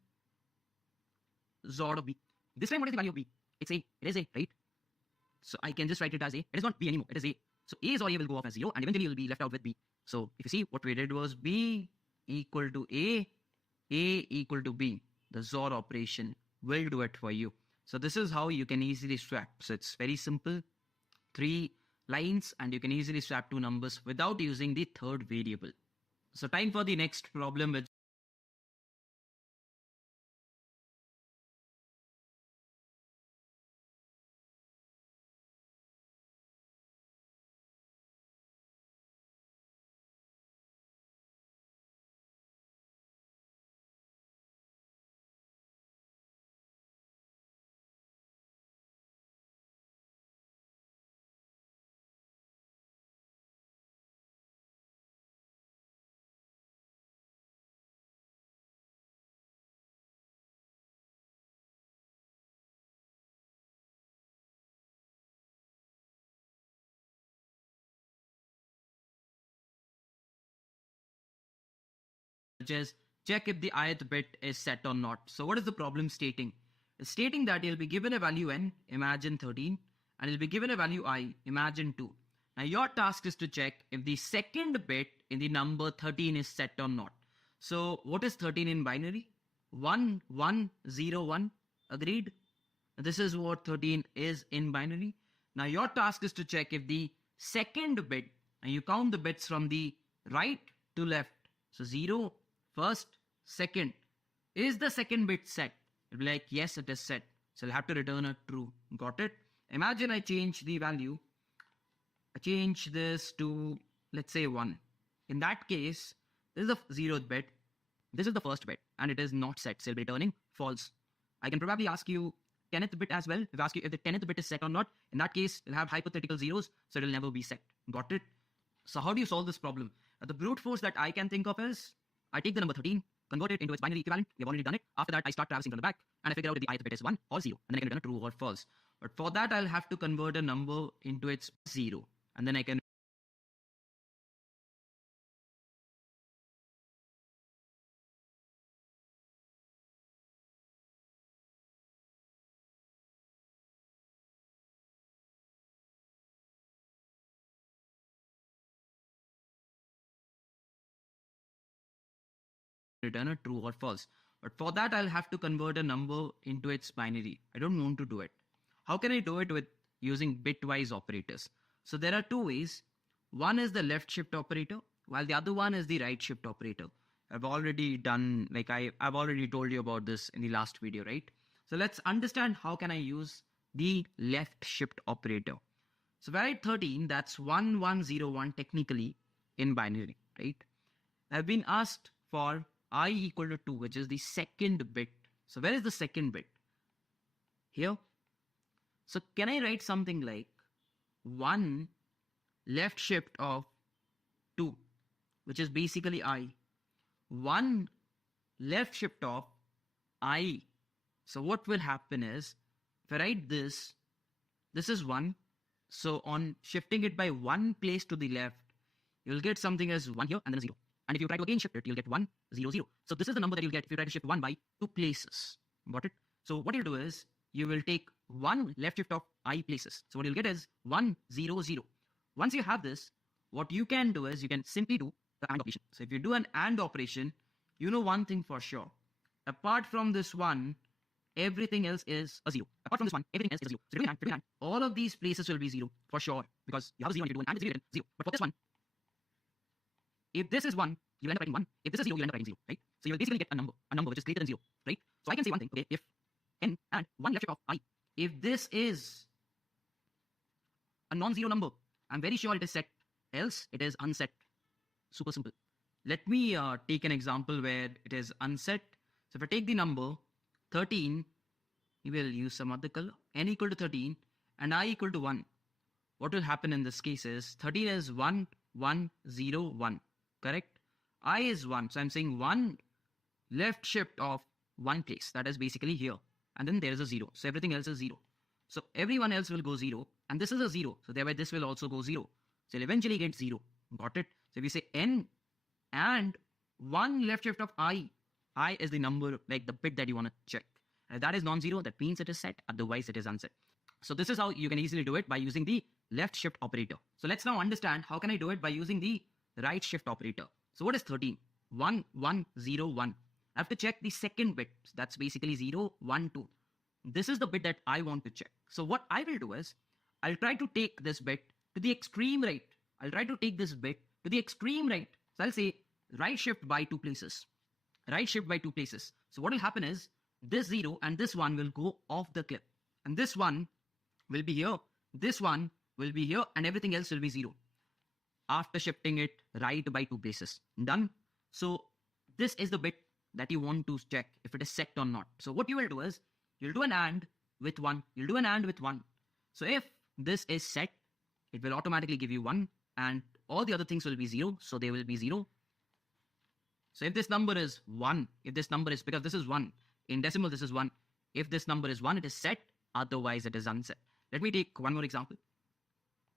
XOR of B. This time what is the value of B? It's A. It is A, right? So I can just write it as A. It is not B anymore. It is A. So A XOR A will go off as 0, and eventually you'll be left out with B. So if you see, what we did was B equal to A equal to B. The XOR operation will do it for you. So this is how you can easily swap. So it's very simple. 3 lines, and you can easily swap two numbers without using the third variable. So time for the next problem, which is check if the ith bit is set or not. So what is the problem stating? It's stating that you'll be given a value n, imagine 13, and you'll be given a value I, imagine 2. Now your task is to check if the second bit in the number 13 is set or not. So what is 13 in binary? 1, 1, 0, 1. Agreed? This is what 13 is in binary. Now your task is to check if the second bit, and you count the bits from the right to left. So 0, first, second. Is the second bit set? It'll be like, yes, it is set. So I'll have to return a true. Got it? Imagine I change the value. I change this to, let's say, 1. In that case, this is the 0th bit. This is the first bit, and it is not set. So it'll be returning false. I can probably ask you 10th bit as well. If I ask you if the 10th bit is set or not, in that case, it'll have hypothetical zeros, so it'll never be set. Got it? So how do you solve this problem? The brute force that I can think of is, I take the number 13, convert it into its binary equivalent. We have already done it. After that, I start traversing from the back, and I figure out if the ith bit is 1 or 0, and then I can return a true or false. But for that, I'll have to convert a number into its 0, and then I can return a true or false. But for that, I'll have to convert a number into its binary. I don't want to do it. How can I do it with using bitwise operators? So there are two ways. One is the left shift operator, while the other one is the right shift operator. I've already done, like I've already told you about this in the last video, right? So let's understand how can I use the left shift operator. So if I write 13, that's 1101 technically in binary, right? I've been asked for I equal to 2, which is the second bit. So where is the second bit? Here. So can I write something like 1 left shift of 2, which is basically I. 1 left shift of I. So what will happen is, if I write this is 1. So on shifting it by 1 place to the left, you'll get something as 1 here and then a 0. And if you try to again shift it, you'll get 1, 0, 0. So this is the number that you'll get if you try to shift 1 by 2 places. Got it? So what you'll do is, you will take 1 left shift of I places. So what you'll get is 1, 0, 0. Once you have this, what you can do is, you can simply do the AND operation. So if you do an AND operation, you know one thing for sure. Apart from this one, everything else is a 0. Apart from this one, everything else is a 0. So if you do an AND, all of these places will be 0 for sure. Because you have a 0 and you do an AND, it's 0, 0. But for this one, if this is 1, you'll end up writing 1. If this is 0, you'll end up writing 0, right? So you'll basically get a number which is greater than 0, right? So I can say one thing, okay, if n and 1 left shift of I, if this is a non-zero number, I'm very sure it is set, else it is unset. Super simple. Let me take an example where it is unset. So if I take the number 13, we will use some other color, n equal to 13 and I equal to 1. What will happen in this case is, 13 is 1, 1, 0, 1. Correct? I is 1. So I'm saying 1 left shift of 1 place. That is basically here. And then there is a 0. So everything else is 0. So everyone else will go 0. And this is a 0. So thereby this will also go 0. So you'll eventually get 0. Got it? So if you say n and 1 left shift of I is the number, like the bit that you want to check. And if that is non-zero, that means it is set. Otherwise it is unset. So this is how you can easily do it, by using the left shift operator. So let's now understand how can I do it by using the right shift operator. So what is 13? 1, 1, 0, 1. I have to check the second bit. That's basically 0, 1, 2. This is the bit that I want to check. So what I will do is, I'll try to take this bit to the extreme right. I'll try to take this bit to the extreme right. So I'll say right shift by 2 places. Right shift by 2 places. So what will happen is, this 0 and this 1 will go off the cliff. And this 1 will be here. This 1 will be here and everything else will be 0. After shifting it right by 2 places. Done. So this is the bit that you want to check if it is set or not. So what you will do is, you'll do an AND with 1. You'll do an AND with 1. So if this is set, it will automatically give you 1 and all the other things will be 0. So they will be 0. So if this number is 1, if this number is, because this is 1, in decimal this is 1. If this number is 1, it is set. Otherwise it is unset. Let me take one more example.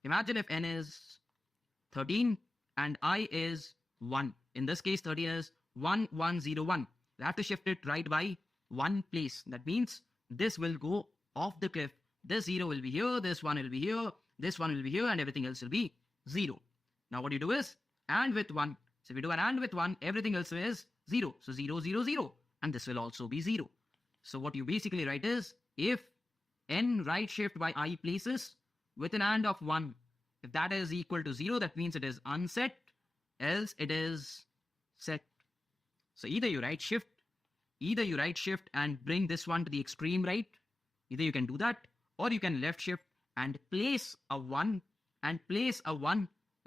Imagine if n is 13 and I is 1. In this case, 13 is 1, 1, 0, 1. I have to shift it right by 1 place. That means this will go off the cliff. This 0 will be here, this 1 will be here, this 1 will be here, and everything else will be 0. Now what you do is, AND with 1. So if you do an AND with 1, everything else is 0. So 0, 0, 0. And this will also be 0. So what you basically write is, if n right shift by I places with an AND of 1, if that is equal to 0, that means it is unset, else it is set. So either you write shift Either you right shift and bring this one to the extreme right. Either you can do that, or you can left shift and place a 1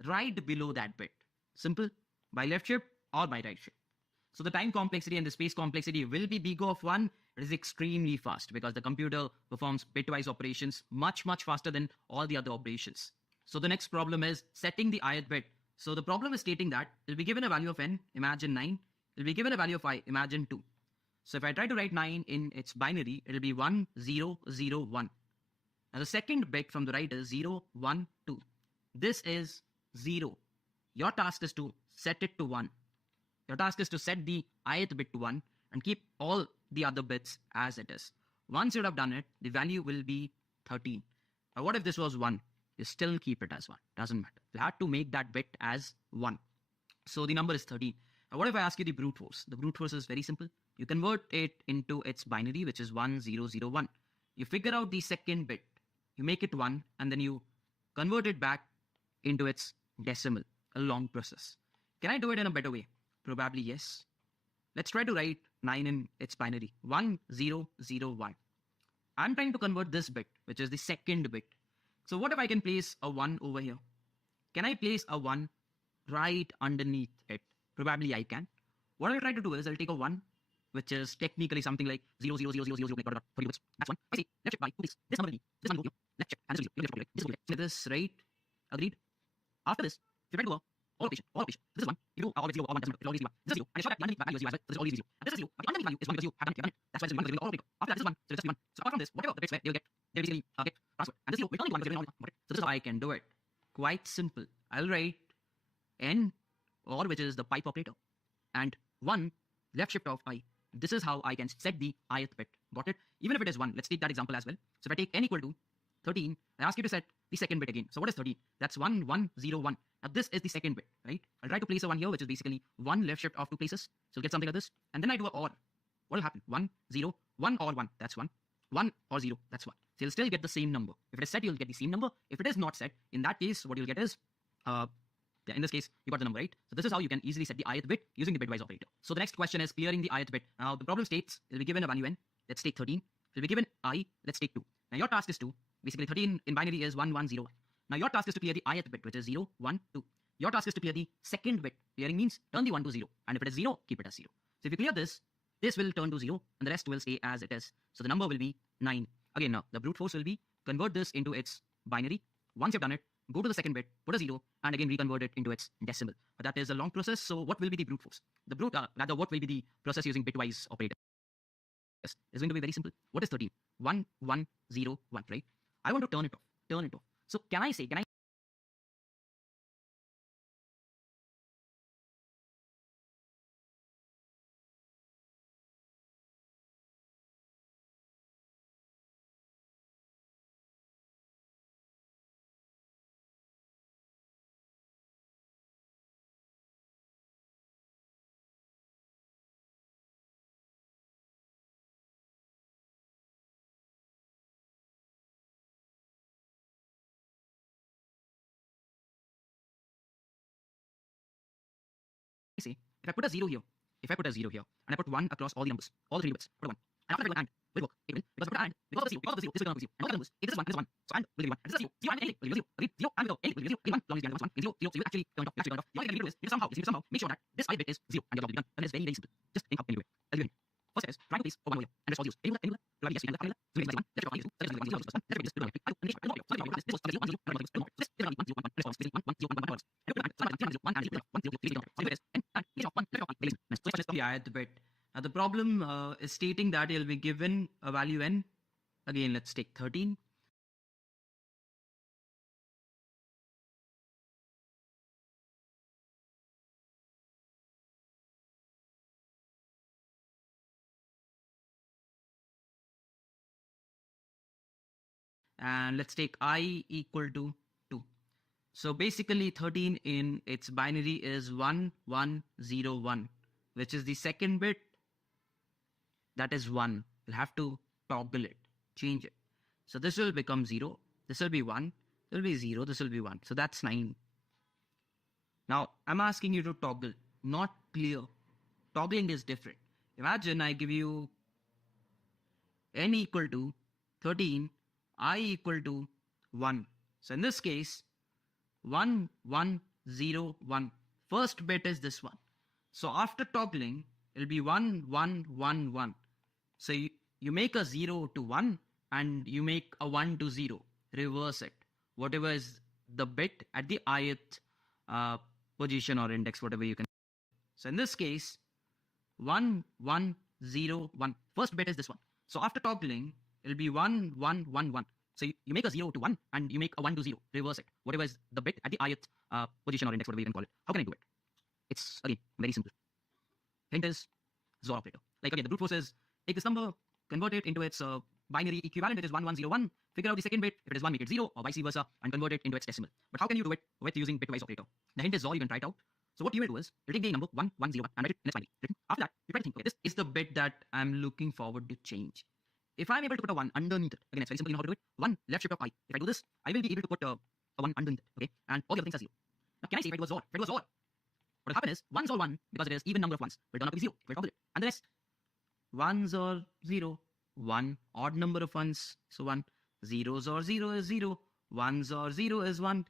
right below that bit. Simple. By left shift or by right shift. So the time complexity and the space complexity will be big of 1. It is extremely fast because the computer performs bitwise operations much faster than all the other operations. So the next problem is setting the ith bit. So the problem is stating that it will be given a value of n, imagine 9. It will be given a value of I, imagine 2. So if I try to write 9 in its binary, it will be 1, 0, 0, 1. Now the second bit from the right is 0, 1, 2. This is 0. Your task is to set it to 1. Your task is to set the ith bit to 1 and keep all the other bits as it is. Once you have done it, the value will be 13. Now what if this was 1? You still keep it as 1. Doesn't matter. You have to make that bit as 1. So the number is 13. Now what if I ask you the brute force? The brute force is very simple. You convert it into its binary, which is 1, 0, 0, 1. You figure out the second bit. You make it 1 and then you convert it back into its decimal. A long process. Can I do it in a better way? Probably yes. Let's try to write 9 in its binary. 1, 0, 0, 1. I'm trying to convert this bit, which is the second bit. So what if I can place a 1 over here? Can I place a 1 right underneath it? Probably I can. What I'll try to do is I'll take a 1, which is technically something like 0, 0, 0, 0, 0, 0, like, dot, 30 bits. That's 1. I say, left check by 2 bits. This number will be, this one will go here. Left check, and this will be, this will be, this, right? Agreed? After this, if you try to do all operation. This is 1. You do always 0 or 1, doesn't matter. It's always 0. This is 0. And you show that the underneath value is 0 as well. This is always 0. And this is 0. But the underneath value is 1 because you have done it. That's why this is 1 because all operator. After that, this is 1. So it's just 1. So apart from this, whatever the bits where they'll basically get transferred. And this 0 will only 1 because you're doing all 1. So this is how I can do it. Quite simple. I'll write n, or which is the pipe operator, and 1 left shift of I. This is how I can set the ith bit. Got it? Even if it is 1, let's take that example as well. So if I take n equal to 13, I ask you to set the second bit again. So what is 13? That's 1, 1, 0, 1. Now this is the second bit, right? I'll try to place a 1 here, which is basically 1 left shift of 2 places. So you'll get something like this. And then I do a OR. What will happen? 1, 0, 1 or 1. That's 1. 1 or 0. That's 1. So you'll still get the same number. If it is set, you'll get the same number. If it is not set, in that case, what you'll get is, in this case, you got the number, right? So this is how you can easily set the ith bit using the bitwise operator. So the next question is clearing the ith bit. Now the problem states it will be given a value n. Let's take 13. It will be given I. Let's take 2. Now your task is to, basically 13 in binary is 1, 1, 0, 1. Now your task is to clear the ith bit, which is 0, 1, 2. Your task is to clear the second bit. Clearing means turn the 1 to 0. And if it is 0, keep it as 0. So if you clear this, this will turn to 0 and the rest will stay as it is. So the number will be 9. Again, now the brute force will be convert this into its binary. Once you've done it, go to the second bit, put a 0, and again reconvert it into its decimal. But that is a long process. So what will be the brute force? The brute, rather, what will be the process using bitwise operator? Yes, it's going to be very simple. What is 13? 1, 1, 0, 1, right? I want to turn it off. Turn it off. So can I say, if I put a 0 here, and I put 1 across all the numbers, all the 3 bits, put a 1. And after I do an AND, will work. It will, because I put an AND, because of the 0, this will be 0. And all the numbers, if this is 1, this is 1. So AND will give me 1. And this is 0. 0 and anything will give me 0. Agreed? 0 and without anything will give me 0. 1, long as the AND is 1, 0, 0. So you actually turn it off. You actually turn it off. The only thing you need to do is, you need to somehow make sure that this ith bit is 0 and your job will be done. And it's very, very simple. Just think how can you do it. I'll give you. First step is trying to place a 1 over here, and rest all zeros. Anywhere, probably yes, anywhere. So it's 1, left shift 1, 0, left shift 1, 0, left shift 1, 0, left shift 1, 0, left shift 1, 0, so this was 0, 1, 0, 1, 0, 1, 0, this is 1, 0, 1, 0, 1, response, 1, 0, 1, 0, 1, 1, and 0, 1, and 0, 1, 0, 0, 0, so it is, and left shift 1, left shift 1, very simple. So let's the ith bit. Now the problem is stating that it will be given a value n. Again, let's take 13. And let's take I equal to 2. So basically 13 in its binary is 1, 1, 0, 1, which is the second bit. That is 1. You'll have to toggle it, change it. So this will become 0. This will be 1. This will be 0. This will be 1. So that's 9. Now I'm asking you to toggle, not clear. Toggling is different. Imagine I give you n equal to 13, I equal to 1. So in this case, 1, 1, 0, 1. First bit is this one. So after toggling, it'll be 1, 1, 1, 1. So you make a 0 to 1 and you make a 1 to 0. Reverse it. Whatever is the bit at the ith uh, position or index, whatever you can. So in this case, 1, 1, 0, 1. First bit is this one. So after toggling, it'll be 1, 1, 1, 1. So you make a 0 to 1 and you make a 1 to 0. Reverse it. Whatever is the bit at the ith position or index, whatever you can call it. How can I do it? It's, again, very simple. Hint is XOR operator. Like, again, the brute force is take this number, convert it into its binary equivalent, which is 1101, figure out the second bit, if it is 1, make it 0, or vice versa, and convert it into its decimal. But how can you do it with using bitwise operator? The hint is XOR, you can try it out. So what you will do is, you take the number 1101 and write it in its binary. After that, you try to think, okay, this is the bit that I'm looking forward to change. If I'm able to put a 1 underneath it, again, it's very simple, you know how to do it. 1 left shift of I. If I do this, I will be able to put a 1 underneath it, okay? And all the other things are 0. Now, can I say if it was XOR? If it was XOR, what will happen is 1's all 1 because it is even number of 1s. Will turn out to be 0. Will toggle it. And the rest 1's or 0. 1 odd number of 1s. So 1. 0's or 0 is 0. 1's or 0 is 1.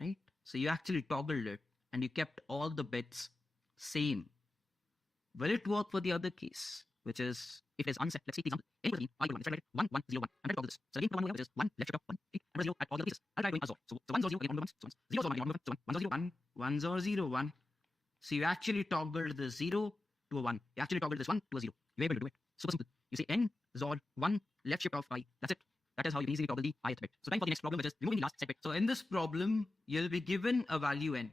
Right? So you actually toggled it and you kept all the bits same. Will it work for the other case? Which is, if it is unset, let's take the example. N equals 1, let's write it 1, 1, 0, 1. I'm going to toggle this. So again, put 1 over here, which is 1, left shift of 1, 8, and 0 at all the other cases. I'll try doing a XOR. So 1's or 0, again, on the ones. So 0's or 1, again, on the ones. So 1's or 0, 1. 1's or 0, 1. So you actually toggled the 0 to a 1. You actually toggled this 1 to a 0. You're able to do it. Super simple. You say n XOR 1 left shift of I. That's it. That is how you can easily toggle the ith bit. So time for the next problem, which is removing the last set bit. So in this problem, you'll be given a value n.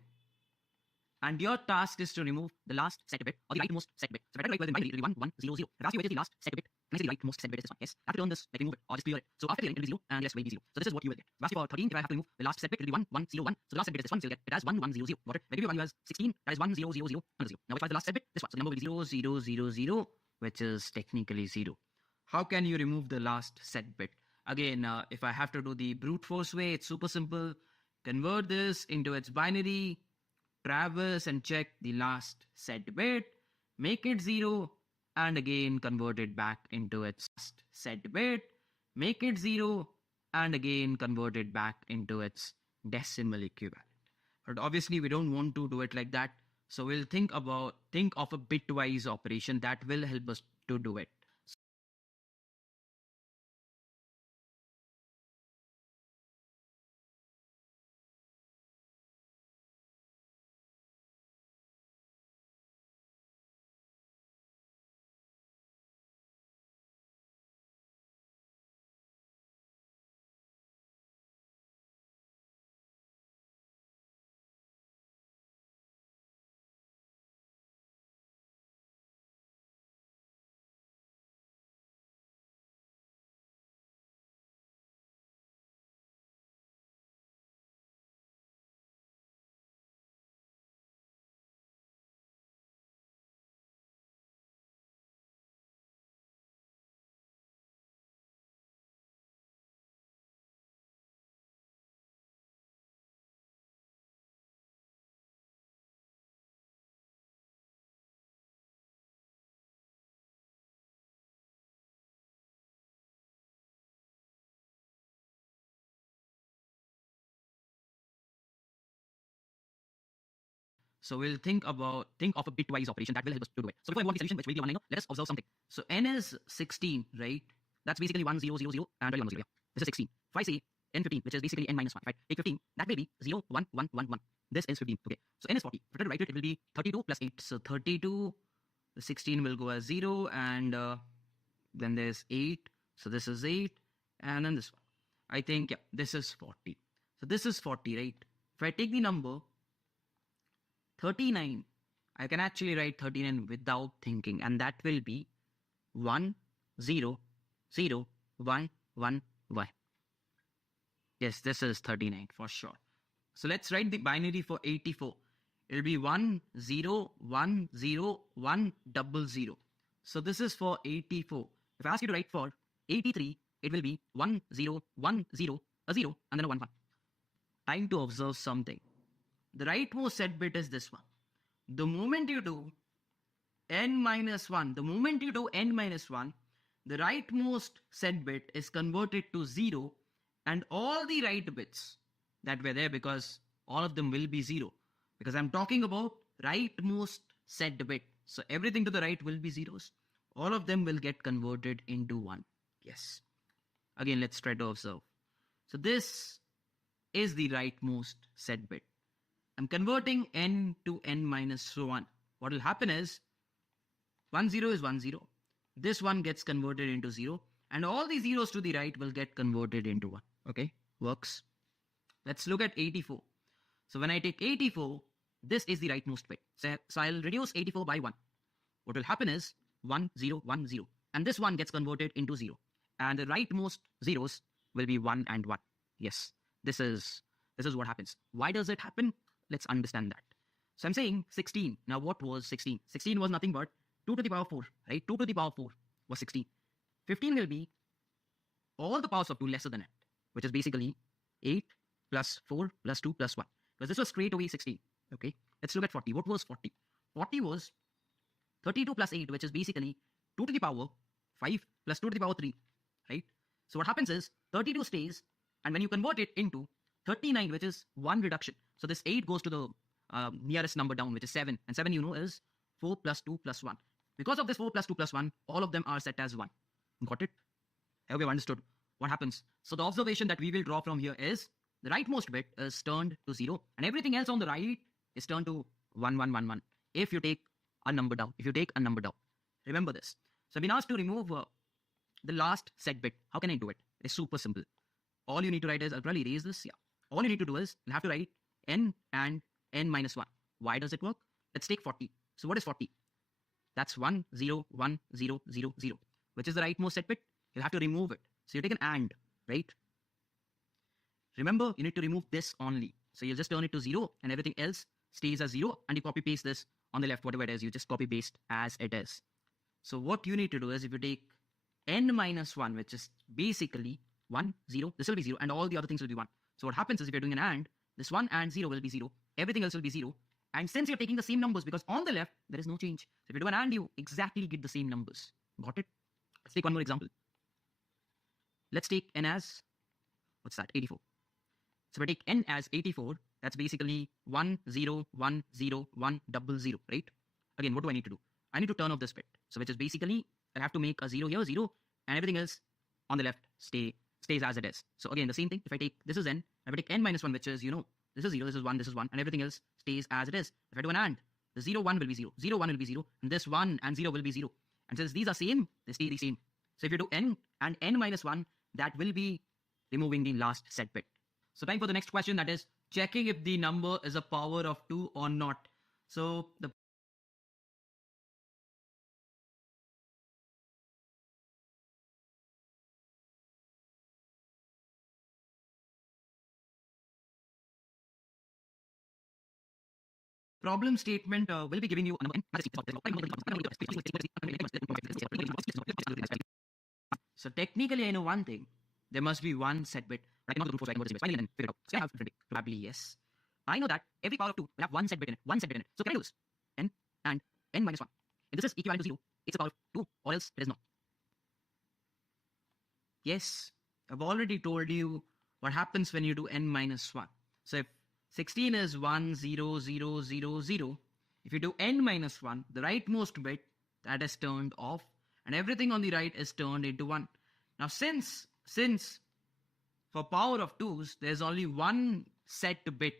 And your task is to remove the last set bit or the rightmost set bit. So if I try to write well in binary, it'll be 1, 1, 0, 0. If I ask you which is the last set bit, can I say the rightmost set bit is this one? Yes. I have to turn this, like remove it, or just clear it. So after clearing, it'll be 0, and the rest will be 0. So this is what you will get. If I ask you for 13, if I have to remove the last set bit, it'll be 1, 1, 0, 1. So the last set bit is this one, so you'll get it as 1, 1, 0, 0. Got it? If I give you a value as 16, that is 1, 0, 0, 0, and 0. Now which one is the last set bit? This one. So the number will be 0, 0, 0, 0, which is technically 0. How can you remove the last set bit? Again, if I have to do the brute force way, it's super simple. Convert this into its binary, traverse and check the last set bit, make it 0, and again convert it back into its last set bit, make it 0, and again convert it back into its decimal equivalent. But obviously we don't want to do it like that. So we'll think of a bitwise operation that will help us to do it. So we'll think of a bitwise operation that will help us to do it. So before I move on to the solution, which will be one line, let us observe something. So n is 16, right? That's basically 1, 0, 0, 0, and 1, 0. Yeah. This is 16. If I say n 15, which is basically n minus 1, right? Take 15, that will be 0, 1, 1, 1, 1. This is 15. Okay. So n is 40. If I try to write it, it will be 32 plus 8. So 32, the 16 will go as 0, and then there's 8. So this is 8, and then this one. I think, yeah, this is 40. So this is 40, right? If I take the number 39, I can actually write 39 without thinking, and that will be 1, 0, 0, 1, 1, 1. Yes, this is 39 for sure. So let's write the binary for 84. It'll be 1, 0, 1, 0, 1, 0, 0. So this is for 84. If I ask you to write for 83, it will be 1, 0, 1, 0, a 0, and then a 1, 1. Time to observe something. The rightmost set bit is this one. The moment you do n minus 1. The moment you do n minus 1, the rightmost set bit is converted to 0 and all the right bits that were there, because all of them will be 0. Because I'm talking about rightmost set bit. So everything to the right will be zeros. All of them will get converted into 1. Yes. Again, let's try to observe. So this is the rightmost set bit. I'm converting n to n minus 1. What will happen is 1 0 is 1 0. This one gets converted into 0. And all the zeros to the right will get converted into 1. Okay, works. Let's look at 84. So when I take 84, this is the rightmost bit. So I'll reduce 84 by 1. What will happen is 1 0 1 0. And this one gets converted into 0. And the rightmost zeros will be 1 and 1. Yes, this is what happens. Why does it happen? Let's understand that. So I'm saying 16. Now what was 16? 16 was nothing but 2 to the power 4, right? 2 to the power 4 was 16. 15 will be all the powers of 2 lesser than it, which is basically 8 plus 4 plus 2 plus 1. Because this was straight away 16. Okay, let's look at 40. What was 40? 40 was 32 plus 8, which is basically 2 to the power 5 plus 2 to the power 3, right? So what happens is 32 stays, and when you convert it into 39, which is 1 reduction. So this 8 goes to the nearest number down, which is 7. And 7, you know, is 4 plus 2 plus 1. Because of this 4 plus 2 plus 1, all of them are set as 1. Got it? I hope you've understood what happens. So the observation that we will draw from here is the rightmost bit is turned to 0, and everything else on the right is turned to 1 1 1 1. If you take a number down. Remember this. So I've been asked to remove the last set bit. How can I do it? It's super simple. All you need to write is, I'll probably erase this. Yeah. All you need to do is, you'll have to write n and n minus 1. Why does it work? Let's take 40. So what is 40? That's 1 0 1 0 0 0, which is the rightmost set bit. You'll have to remove it. So you take an and, right? Remember, you need to remove this only. So you'll just turn it to 0 and everything else stays as 0, and you copy paste this on the left, whatever it is, you just copy paste as it is. So what you need to do is, if you take n minus 1, which is basically 1 0, this will be 0 and all the other things will be 1. So what happens is, if you're doing an and, this 1 and 0 will be 0, everything else will be 0. And since you're taking the same numbers, because on the left there is no change, so if you do an and, you exactly get the same numbers. Got it? Let's take one more example. Let's take n as, what's that, 84. So if I take n as 84, that's basically 1 0 1 0 1 0 0, right? Again, what do I need to do? I need to turn off this bit. So which is basically, I have to make a 0 here, 0, and everything else on the left stays as it is. So again, the same thing. If I take, this is n, if I take n minus 1, which is, you know, this is 0, this is 1, this is 1, and everything else stays as it is. If I do an and, the 0 1 will be 0, 0 1 will be 0, and this 1 and 0 will be 0. And since these are same, they stay the same. So if you do n and n minus 1, that will be removing the last set bit. So time for the next question, that is checking if the number is a power of 2 or not. So the problem statement will be giving you a number n. So technically, I know one thing. There must be one set bit. I cannot go through, so I can go this way. Finally, then figure it out. So I have different. Probably yes. I know that every power of 2 will have one set bit in it. One set bit in it. So can I use n and n minus 1? If this is equivalent to 0, it's a power of 2, or else it is not. Yes, I've already told you what happens when you do n minus 1. So if 16 is 1 0 0 0 0, if you do n minus 1, the rightmost bit, that is turned off, and everything on the right is turned into 1. Now since for power of 2s, there's only one set bit,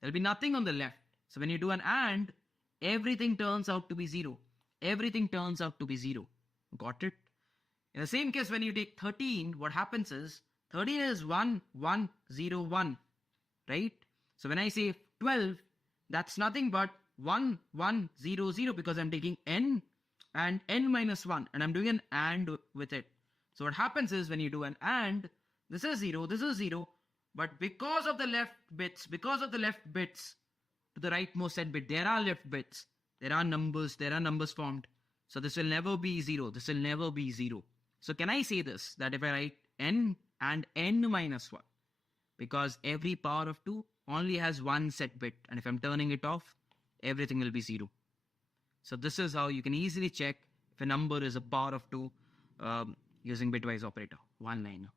there'll be nothing on the left. So when you do an and, everything turns out to be 0. Everything turns out to be 0. Got it? In the same case, when you take 13, what happens is, 13 is 1 1 0 1, right? So when I say 12, that's nothing but 1 1 0 0, because I'm taking n and n minus 1, and I'm doing an and with it. So what happens is, when you do an and, this is 0, this is 0, but because of the left bits to the rightmost set bit, there are left bits, there are numbers formed. So this will never be 0, this will never be 0. So can I say this, that if I write n and n minus 1, because every power of 2 only has one set bit, and if I'm turning it off, everything will be 0. So this is how you can easily check if a number is a power of 2 using bitwise operator. One liner.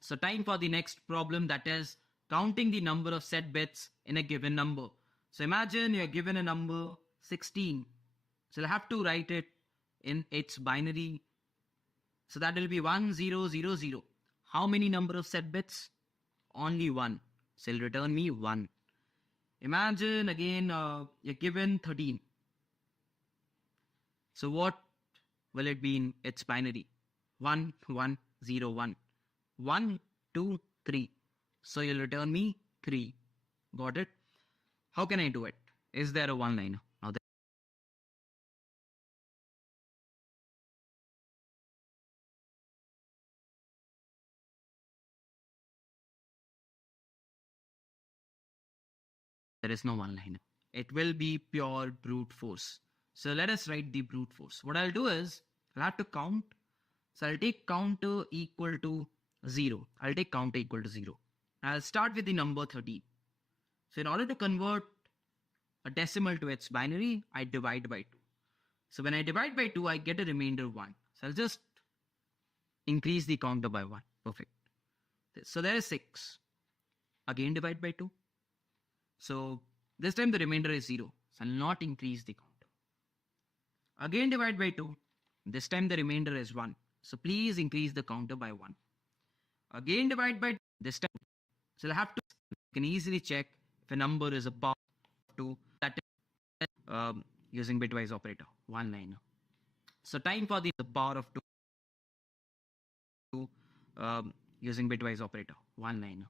So time for the next problem, that is counting the number of set bits in a given number. So imagine you're given a number 16. So you'll have to write it in its binary. So that will be 1000. How many number of set bits? Only one. So it'll return me 1. Imagine again you're given 13. So what will it be in its binary? 1101. 1, 2, 3. So you'll return me 3. Got it? How can I do it? Is there a one liner? Now there is no one liner. It will be pure brute force. So let us write the brute force. What I'll do is I'll have to count. So I'll take counter equal to 0. I'll take counter equal to 0. I'll start with the number 13. So in order to convert a decimal to its binary, I divide by 2. So when I divide by 2, I get a remainder 1. So I'll just increase the counter by 1. Perfect. So there is 6. Again divide by 2. So this time the remainder is 0. So I'll not increase the counter. Again divide by 2. This time the remainder is 1. So please increase the counter by 1. Again divide by 2. This time. So I'll have to, you can easily check if a number is a power of 2. That is using bitwise operator. One liner. So time for the power of 2 using bitwise operator. One liner.